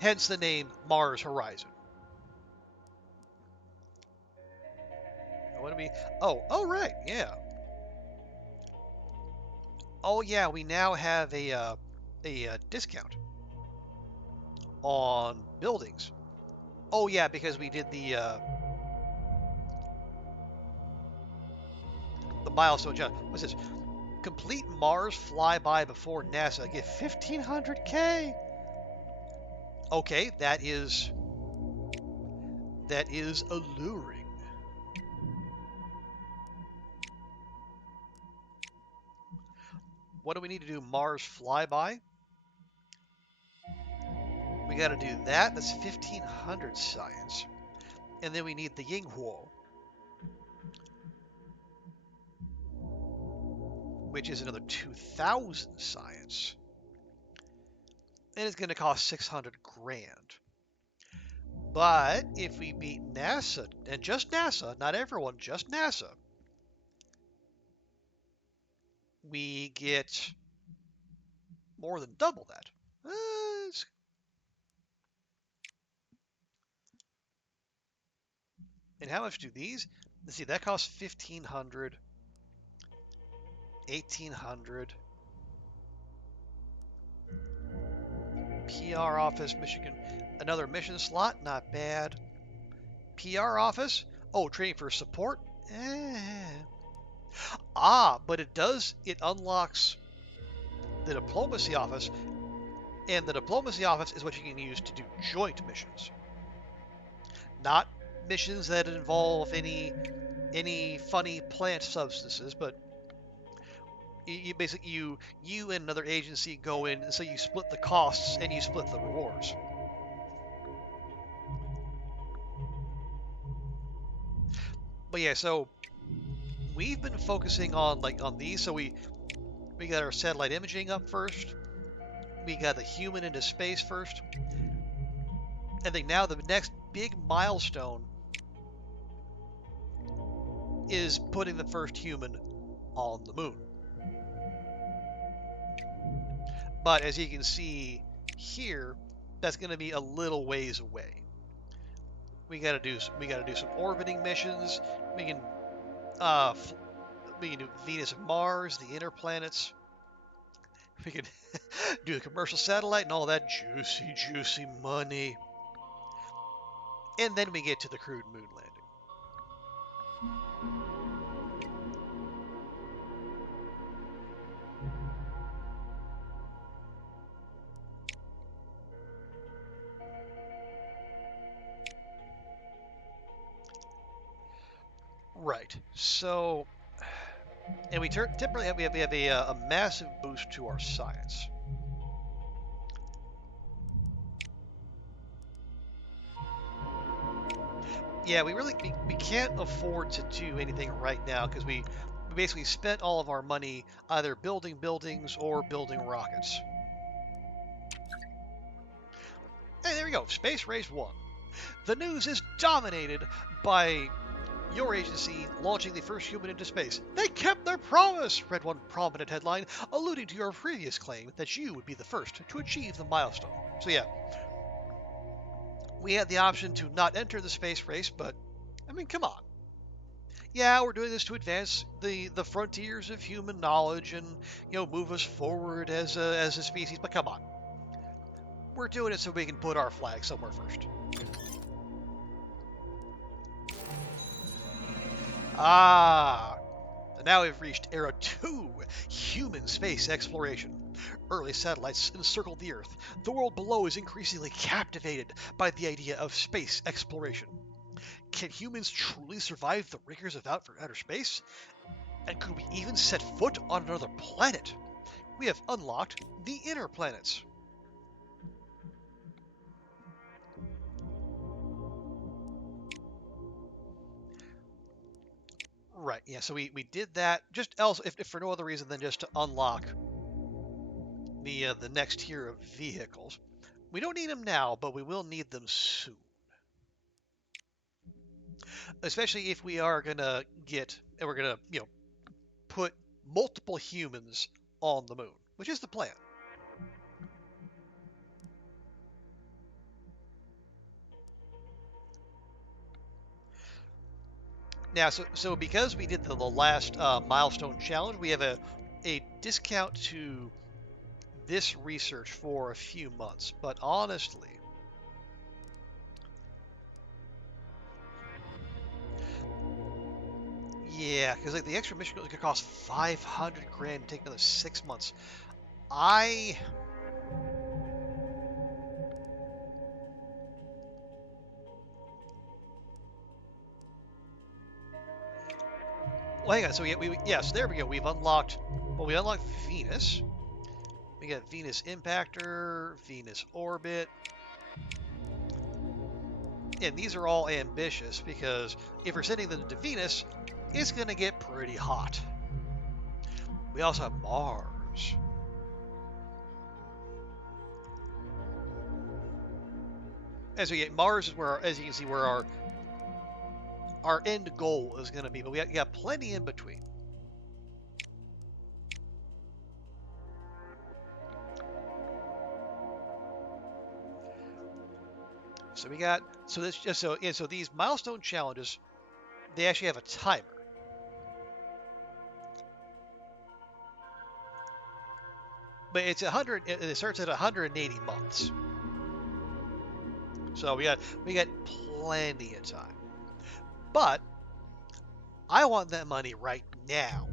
Hence the name Mars Horizon. What do we? Oh, right, yeah. Oh, yeah. We now have a discount on buildings. Oh, yeah, because we did the milestone jump. What's this? Complete Mars flyby before NASA. Get 1,500K. Okay, that is alluring. what do we need to do? Mars flyby. We got to do that. That's 1,500 science. And then we need the Yinghuo, which is another 2,000 science. And it's going to cost 600 grand. But if we beat NASA, and just NASA, not everyone, just NASA, we get more than double that. And how much do these? Let's see, that costs 1,500, 1,800. PR office, Michigan. Another mission slot, not bad. PR office. Oh, training for support. But it unlocks the diplomacy office, and the diplomacy office is what you can use to do joint missions. Not missions that involve any funny plant substances, but you basically you and another agency go in, and so you split the costs and you split the rewards. But yeah, so we've been focusing on these. So we got our satellite imaging up first. We got the human into space first. And then now the next big milestone is putting the first human on the moon. But as you can see here, that's going to be a little ways away. We got to do some orbiting missions. We can do Venus and Mars, the inner planets. We can do the commercial satellite and all that juicy money. And then we get to the crewed moon landing. Right. So, and we typically have a massive boost to our science. Yeah, we can't afford to do anything right now because we basically spent all of our money either building buildings or building rockets. Hey, there we go. Space Race 1. The news is dominated by your agency launching the first human into space. They kept their promise, read one prominent headline, alluding to your previous claim that you would be the first to achieve the milestone. So yeah, we had the option to not enter the space race, but, I mean, come on. Yeah, we're doing this to advance the frontiers of human knowledge and, move us forward as a species, but come on. We're doing it so we can put our flag somewhere first. Now we've reached Era 2, human space exploration. Early satellites encircle the Earth. The world below is increasingly captivated by the idea of space exploration. Can humans truly survive the rigors of outer space? And could we even set foot on another planet? We have unlocked the inner planets. Right, yeah, so we did that just if for no other reason than just to unlock the next tier of vehicles. We don't need them now, but we will need them soon. Especially if we are gonna put multiple humans on the moon, which is the plan. Now, so because we did the last milestone challenge, we have a discount to this research for a few months. But honestly, yeah, because the extra mission could cost 500 grand and take another 6 months. Well, hang on. So yes, there we go. We've unlocked Well, we unlocked Venus. We got Venus Impactor, Venus Orbit. And these are all ambitious because if we're sending them to Venus, it's going to get pretty hot. We also have Mars. As we get Mars is where, as you can see, where our end goal is going to be, but we got plenty in between. So we got so these milestone challenges, they actually have a timer. But it's 100. It starts at 180 months. So we got plenty of time. But I want that money right now.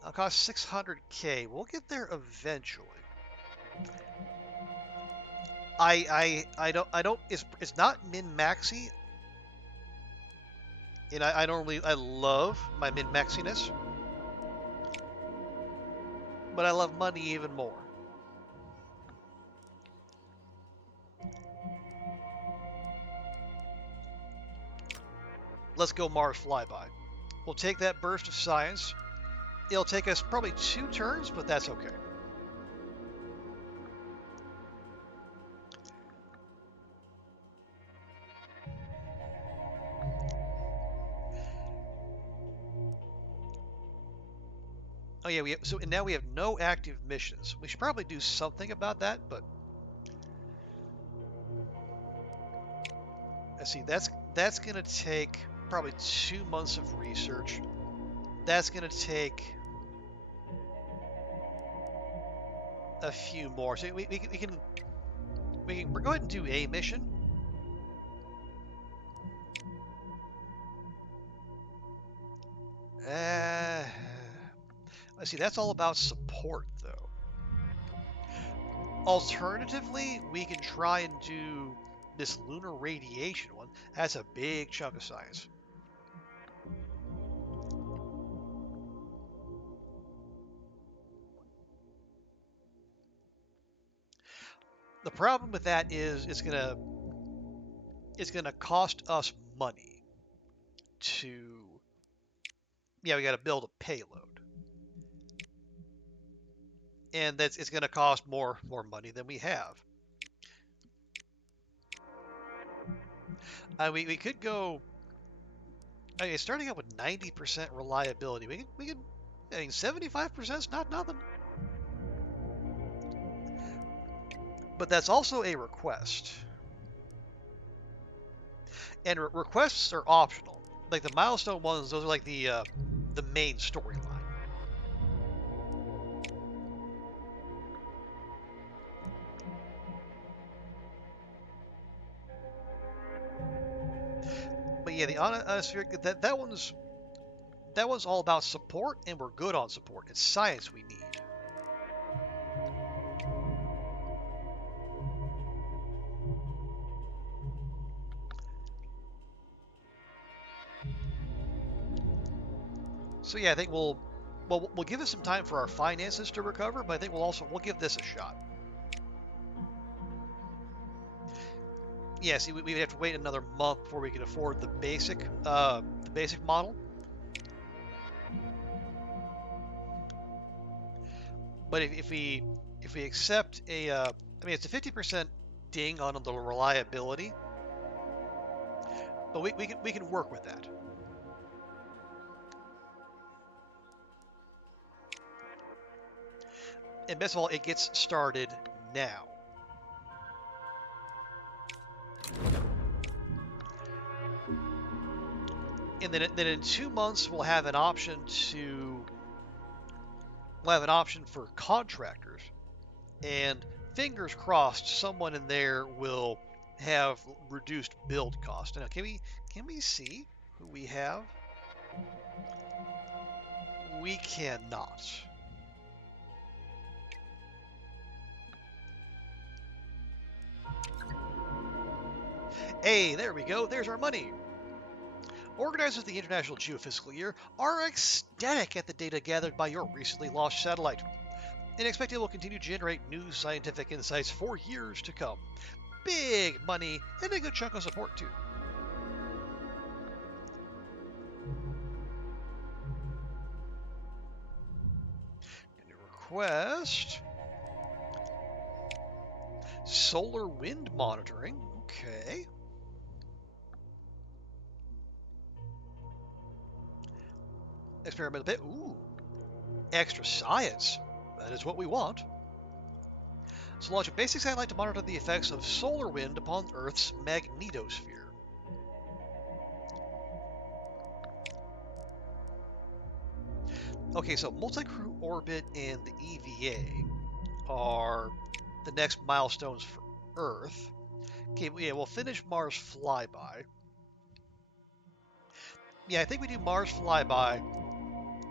It'll cost 600K. We'll get there eventually. I don't. It's not min-maxy, and I love my min-maxiness, but I love money even more. Let's go Mars flyby. We'll take that burst of science. It'll take us probably 2 turns, but that's okay. Oh yeah, and now we have no active missions. We should probably do something about that, but let's see. That's gonna take probably 2 months of research. That's gonna take a few more. So we can go ahead and do a mission. Let's see. That's all about support, though. Alternatively, we can try and do this lunar radiation one. That's a big chunk of science. The problem with that is it's gonna cost us money to, yeah, we got to build a payload, and it's gonna cost more money than we have. We could go. Okay, starting out with 90% reliability, we can. I mean, 75% is not nothing. But that's also a request. And requests are optional. Like the milestone ones, those are like the main storyline. But yeah, the atmospheric that one's all about support, and we're good on support. It's science we need. So yeah, I think we'll give us some time for our finances to recover, but I think we'll give this a shot. Yeah, see, we would have to wait another month before we can afford the basic model. But if we accept I mean, it's a 50% ding on the reliability, but we can work with that. And best of all, it gets started now. And then in 2 months we'll have an option for contractors, and fingers crossed someone in there will have reduced build cost. Now can we see who we have? We cannot. Hey, there we go. There's our money. Organizers of the International Geophysical Year are ecstatic at the data gathered by your recently launched satellite and expect it will continue to generate new scientific insights for years to come. Big money and a good chunk of support, too. New request. Solar wind monitoring. Okay. Experimental bit. Ooh. Extra science. That is what we want. So launch a basic satellite to monitor the effects of solar wind upon Earth's magnetosphere. Okay, so multi-crew orbit and the EVA are the next milestones for Earth. Okay, yeah, we'll finish Mars flyby. Yeah, I think we do Mars flyby,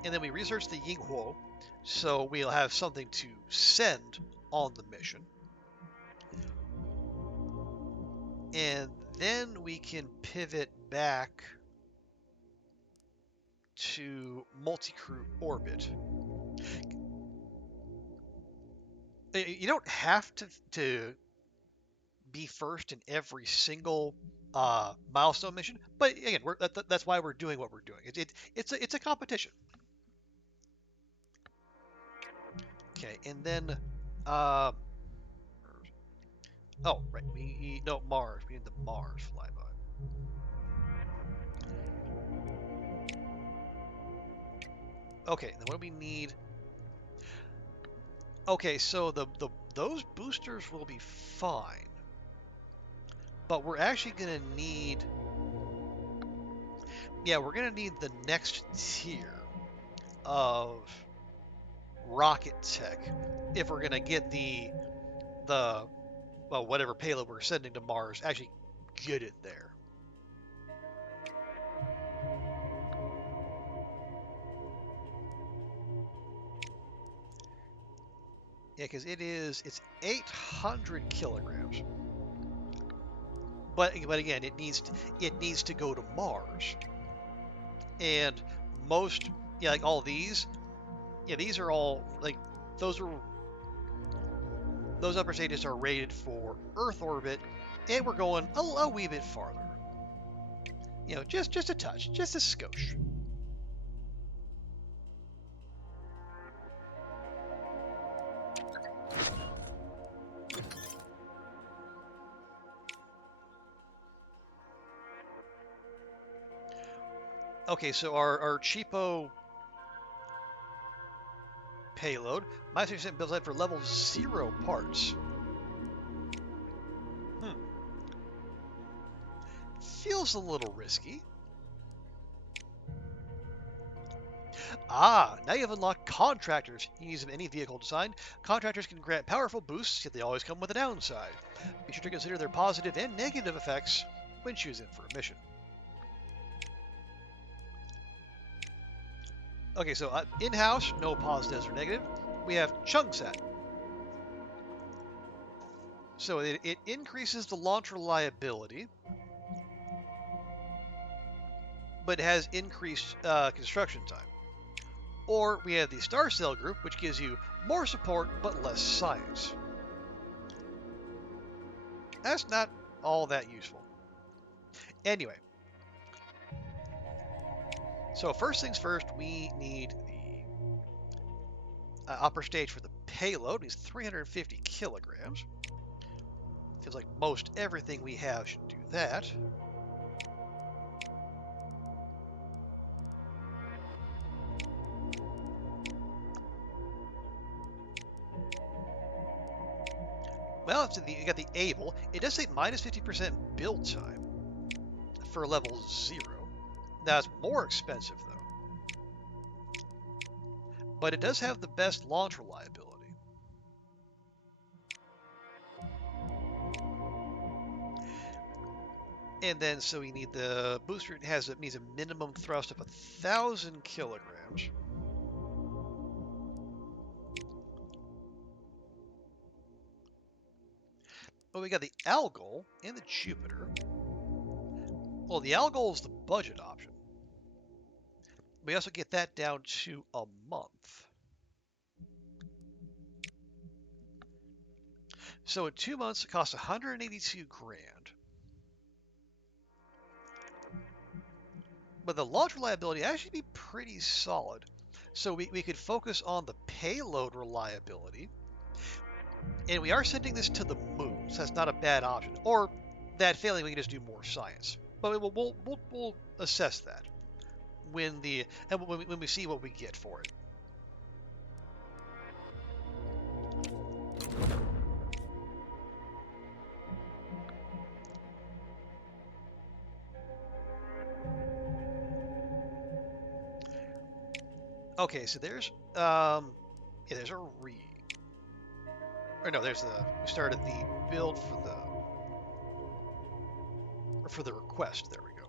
and then we research the Yinghuo, so we'll have something to send on the mission. And then we can pivot back to multi-crew orbit. You don't have to be first in every single milestone mission, but again, that's why we're doing what we're doing. It's a competition. Okay, and then uh, oh right, we no Mars. We need the Mars flyby. Okay, then what do we need? Okay, so those boosters will be fine, but we're actually gonna need. Yeah, we're gonna need the next tier of rocket tech if we're gonna get the well, whatever payload we're sending to Mars, actually get it there. Yeah, because it's 800 kilograms. But again, it needs to go to Mars, and most like all these, these are all like those are those upper stages are rated for Earth orbit, and we're going a wee bit farther. Just a touch, just a skosh. Okay, so our cheapo payload, -6% built out for level 0 parts. Feels a little risky. Now you have unlocked contractors. You can use them in any vehicle design. Contractors can grant powerful boosts, yet they always come with a downside. Be sure to consider their positive and negative effects when choosing for a mission. Okay, so in-house, no positives or negative. We have Chungsat. So it increases the launch reliability, but has increased construction time. Or we have the Star Cell group, which gives you more support but less science. That's not all that useful. Anyway, so first things first, we need the upper stage for the payload. It's 350 kilograms. Feels like most everything we have should do that. Well, you got the Able. It does say minus 50% build time for level 0. That's more expensive, though. But it does have the best launch reliability. And then, so we need the booster. It needs a minimum thrust of 1,000 kilograms. Well, we got the Algol and the Jupiter. Well, the Algol is the budget option. We also get that down to a month. So in 2 months, it costs 182 grand. But the launch reliability actually be pretty solid. So we could focus on the payload reliability. And we are sending this to the moon, so that's not a bad option. Or that failing, we can just do more science. But we'll assess that when we see what we get for it. Okay, so there's yeah, there's a or no, there's we started the build for the request. There we go.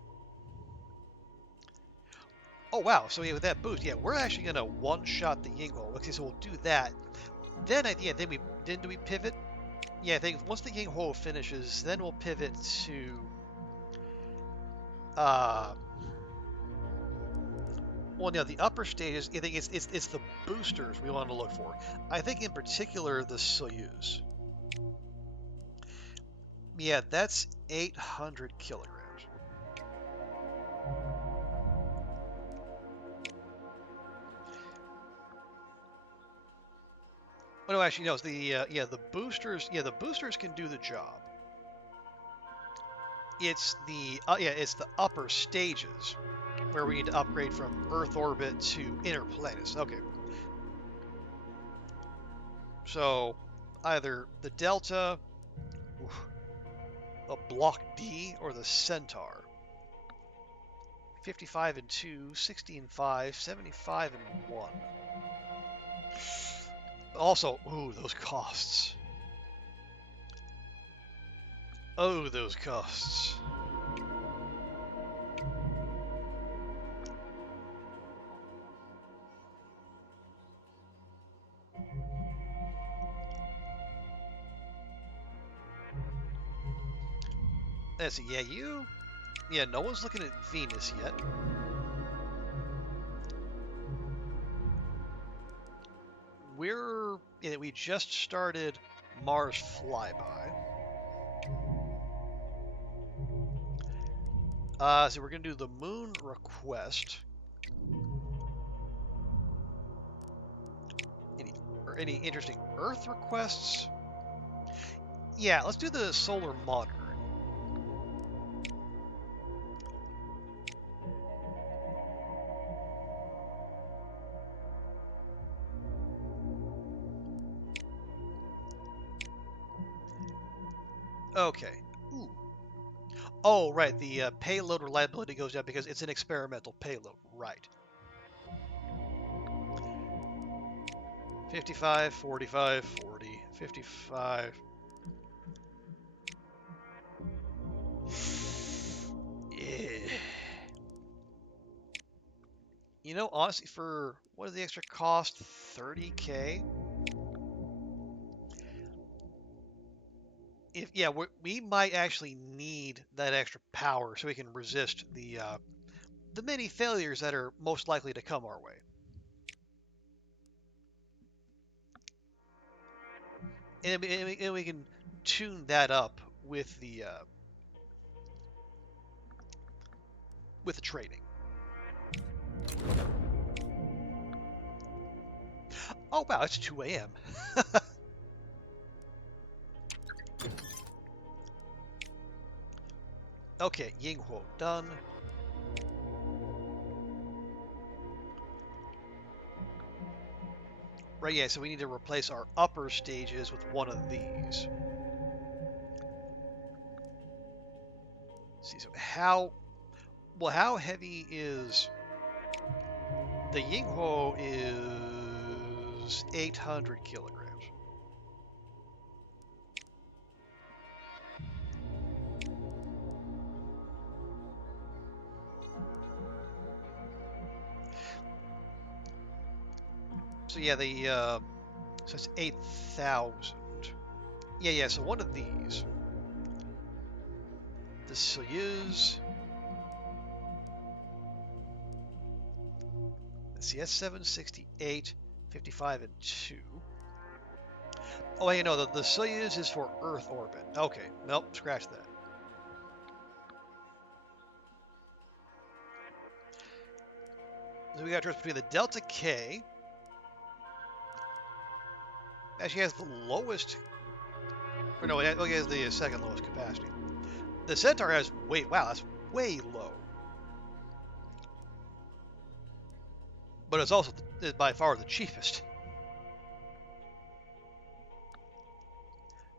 Oh wow, so yeah, with that boost, yeah, we're actually gonna one-shot the Yinghua. Okay, so we'll do that. Then then do we pivot? Yeah, I think once the Yinghua finishes, then we'll pivot to uh well, no, the upper stages. I think it's the boosters we want to look for. I think in particular the Soyuz. Yeah, that's 800 kilograms. Oh no, actually no, it's the yeah, the boosters. Yeah, the boosters can do the job. It's the upper stages where we need to upgrade from Earth orbit to inner planets. Okay, so either the Delta, a Block D, or the Centaur. 55 and 2, 60 and 5, 75 and 1. Also, ooh, those costs. Oh, those costs. Let's see, yeah, no one's looking at Venus yet. We just started Mars flyby. So we're gonna do the moon request. Any interesting Earth requests? Yeah, let's do the solar monitoring. Okay. Ooh. Oh, right. The payload reliability goes down because it's an experimental payload. Right. 55, 45, 40, 55. Yeah. You know, honestly, for what is the extra cost? 30K? We might actually need that extra power so we can resist the many failures that are most likely to come our way. And we can tune that up with the trading. Oh wow, it's 2 a.m. Okay, Yinghuo done. Right, yeah, so we need to replace our upper stages with one of these. Let's see, so how heavy is the Yinghuo is 800 kilograms. So yeah, so it's 8,000. Yeah, so one of these. The Soyuz. see, that's 768, 55, and 2. Oh, wait, no, the Soyuz is for Earth orbit. Okay, nope, scratch that. So we got a choice between the Delta K. Actually has the lowest, or no, it has the second lowest capacity. The Centaur has wow, that's way low. But it's also by far the cheapest.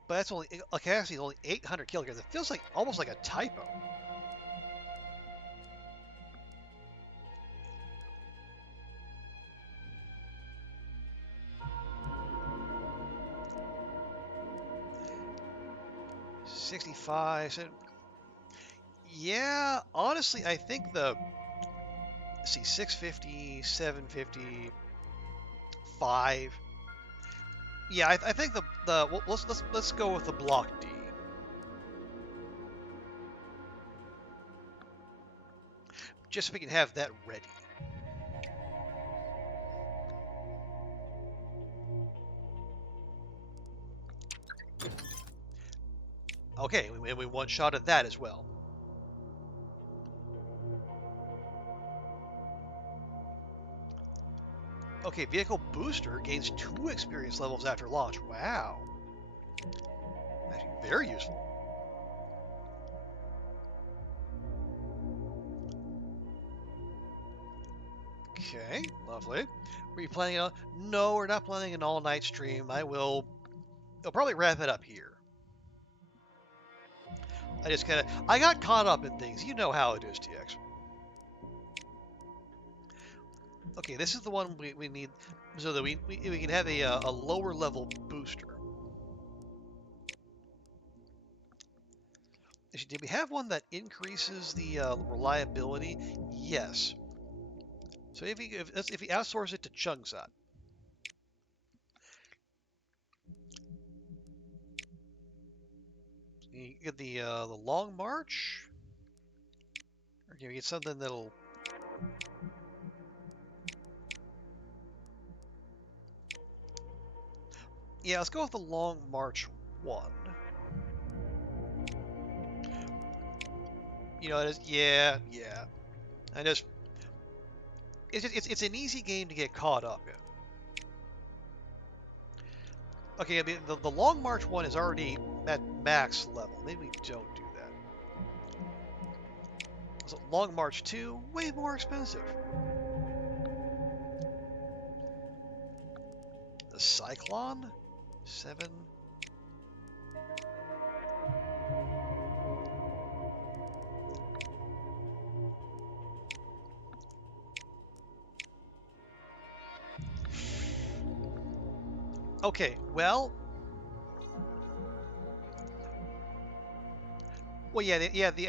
But that's only, capacity is only 800 kilograms. It feels like almost like a typo. $65. Yeah, honestly, I think the, let's see, 650, 750, 5. Yeah, I think well, let's go with the Block D. Just so we can have that ready. Okay, we one shot at that as well. Okay, vehicle booster gains 2 experience levels after launch. Wow. Actually, very useful. Okay, lovely. Were you planning on? No, we're not planning an all-night stream. I'll probably wrap it up here. I got caught up in things. You know how it is, TX. Okay, this is the one we need so that we can have a lower level booster. Did we have one that increases the reliability? Yes. So if you outsource it to Chungsat. You get the Long March, or can we get something that'll? Yeah, let's go with the Long March 1. You know, it is. Yeah, yeah. I just it's an easy game to get caught up in. Okay, I mean the Long March 1 is already at max level. Maybe we don't do that. So Long March 2, way more expensive. The Cyclone 7. Okay, well, I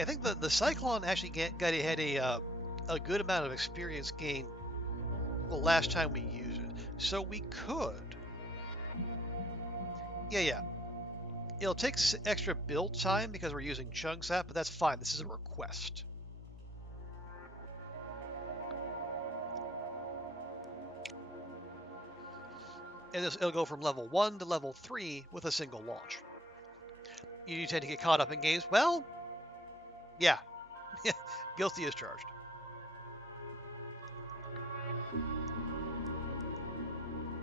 think the Cyclone actually had a good amount of experience gain the last time we used it, so we could. Yeah. It'll take extra build time because we're using Chungsat, but that's fine. This is a request. And it'll go from level 1 to level 3 with a single launch. You tend to get caught up in games. Well, yeah. Guilty as charged.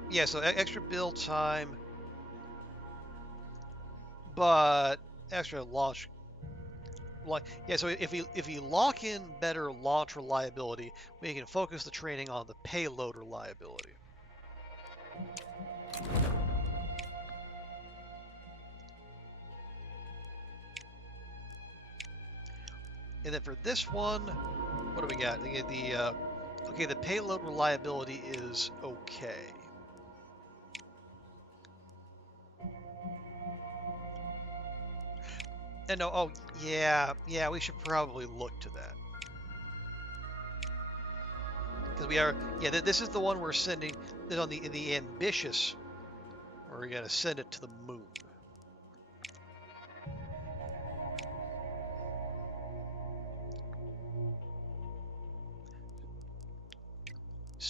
Yeah, so extra build time, but extra launch. Yeah, so if you lock in better launch reliability, we can focus the training on the payload reliability. And then for this one, what do we got? Okay, the payload reliability is okay. And no, oh yeah, we should probably look to that because this is the one we're sending. This on the ambitious, where we're gonna send it to the moon.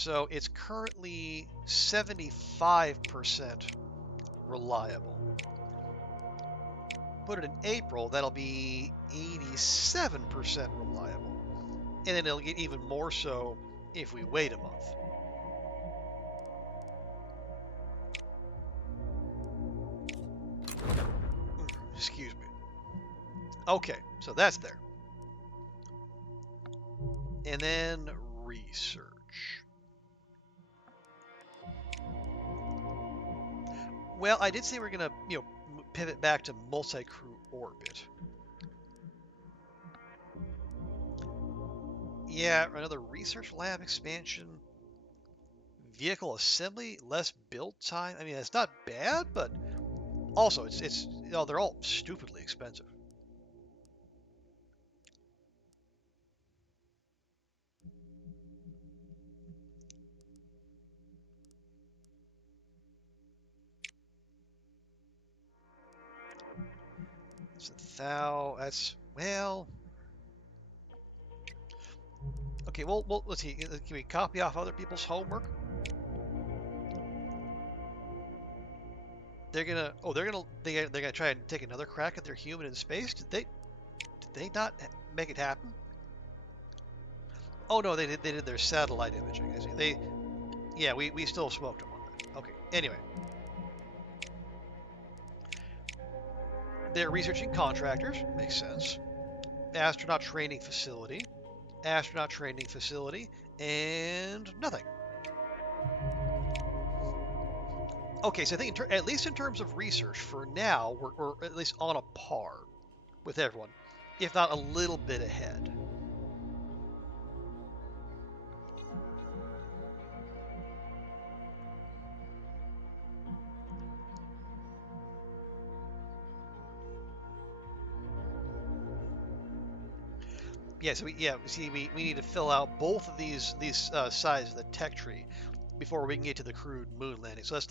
So it's currently 75% reliable. Put it in April, that'll be 87% reliable. And then it'll get even more so if we wait a month. Excuse me. Okay, so that's there. And then research. Well, I did say we're gonna, pivot back to multi-crew orbit. Yeah, another research lab expansion. Vehicle assembly, less build time. I mean, it's not bad, but also it's they're all stupidly expensive. So that's well. Okay, well, let's see. Can we copy off other people's homework? They're gonna try and take another crack at their human in space. Did they not make it happen? Oh no, they did their satellite imaging. I see. Yeah, we still smoked them on that. Okay. Anyway, they're researching contractors. Makes sense. Astronaut training facility. Astronaut training facility, and nothing. Okay, so I think at least in terms of research, for now, we're at least on a par with everyone, if not a little bit ahead. Yeah, so we need to fill out both of these sides of the tech tree before we can get to the crewed moon landing. So let's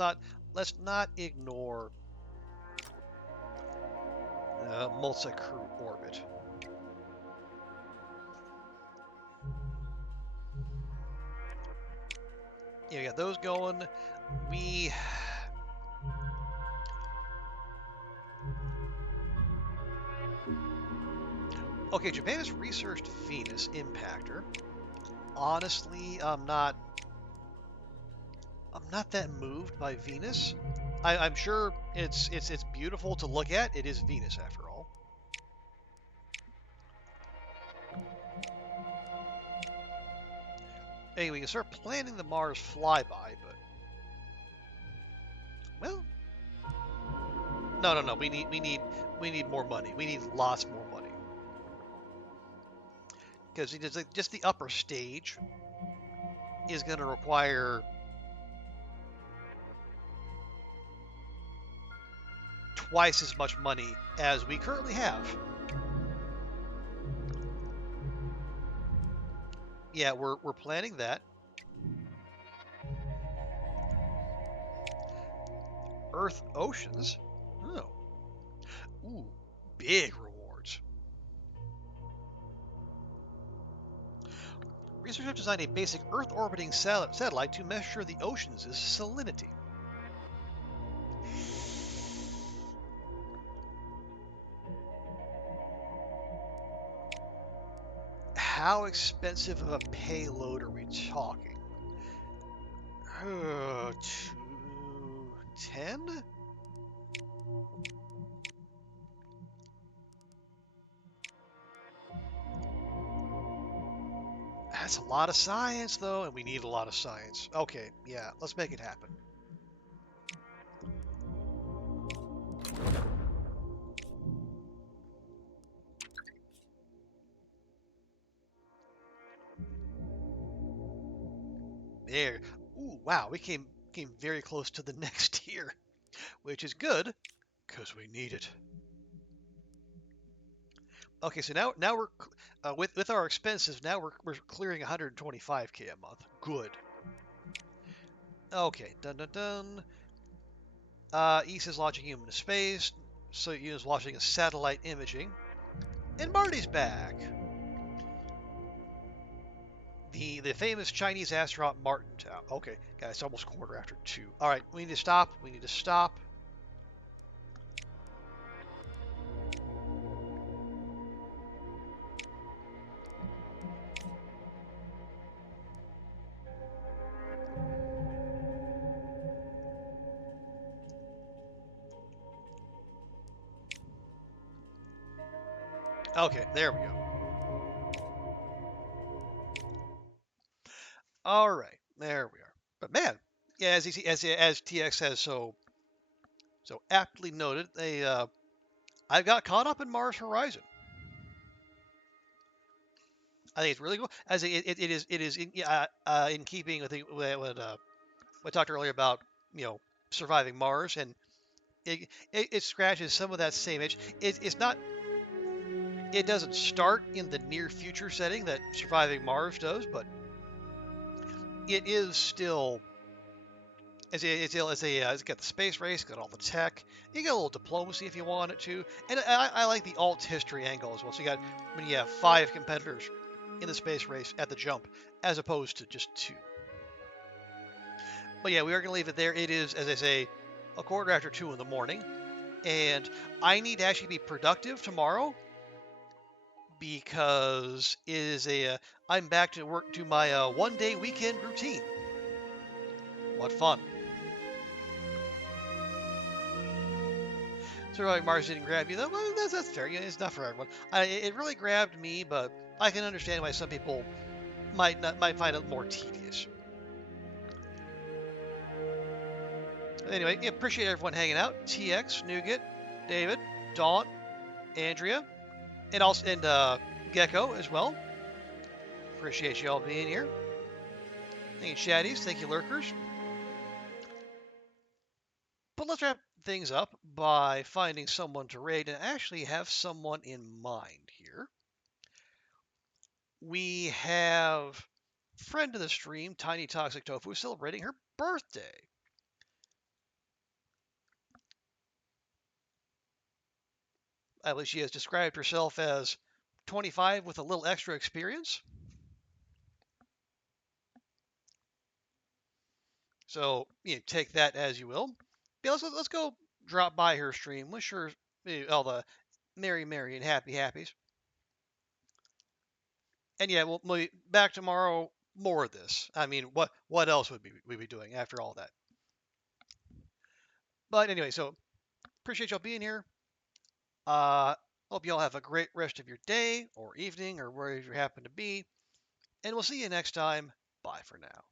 not ignore multi-crew orbit. Yeah, we got those going. We Okay, Japan has researched Venus impactor. Honestly, I'm not that moved by Venus. I'm sure it's beautiful to look at. It is Venus after all. Anyway, we can start planning the Mars flyby, but well, no. We need more money. We need lots more money because just the upper stage is going to require twice as much money as we currently have. Yeah, we're planning that. Earth oceans. Oh, ooh, big rewards. Researchers have designed a basic Earth orbiting satellite to measure the ocean's salinity. How expensive of a payload are we talking? 210? That's a lot of science, though, and we need a lot of science. Okay, yeah, let's make it happen. There. Ooh, wow, we came very close to the next tier, which is good, because we need it. Okay, so now we're with our expenses. Now we're clearing 125K a month. Good. Okay, dun dun dun. East is launching human to space. So you is watching a satellite imaging, and Marty's back. The famous Chinese astronaut Martin Tao. Okay, guys, it's almost 2:15. All right, we need to stop. We need to stop. Okay, there we go. All right, there we are. But man, yeah, as TX has so aptly noted, I got caught up in Mars Horizon. I think it's really cool. As it is in keeping with what I talked earlier about, you know, surviving Mars, and it scratches some of that same itch. It's not. It doesn't start in the near future setting that surviving Mars does, but it is still it's got the space race, got all the tech. You got a little diplomacy if you want it to, and I like the alt history angle as well. So you got when you have 5 competitors in the space race at the jump, as opposed to just 2. But yeah, we are gonna leave it there. It is, as I say, 2:15 in the morning, and I need to actually be productive tomorrow because it is I'm back to work to my 1-day weekend routine. What fun! Surviving Mars didn't grab you, though. Well, that's fair. You know, it's not for everyone. It really grabbed me, but I can understand why some people might find it more tedious. Anyway, yeah, appreciate everyone hanging out. TX, Nougat, David, Daunt, Andrea, and Gecko as well. Appreciate you all being here. Thank you, chatties. Thank you, lurkers. But let's wrap things up by finding someone to raid and actually have someone in mind here. We have friend of the stream, Tiny Toxic Tofu, celebrating her birthday. I believe she has described herself as 25 with a little extra experience. So take that as you will. Yeah, let's go drop by her stream. Wish her all the merry and happy happies. And yeah, we'll be back tomorrow. More of this. I mean, what else would we be doing after all that? But anyway, so appreciate y'all being here. Hope y'all have a great rest of your day or evening or wherever you happen to be. And we'll see you next time. Bye for now.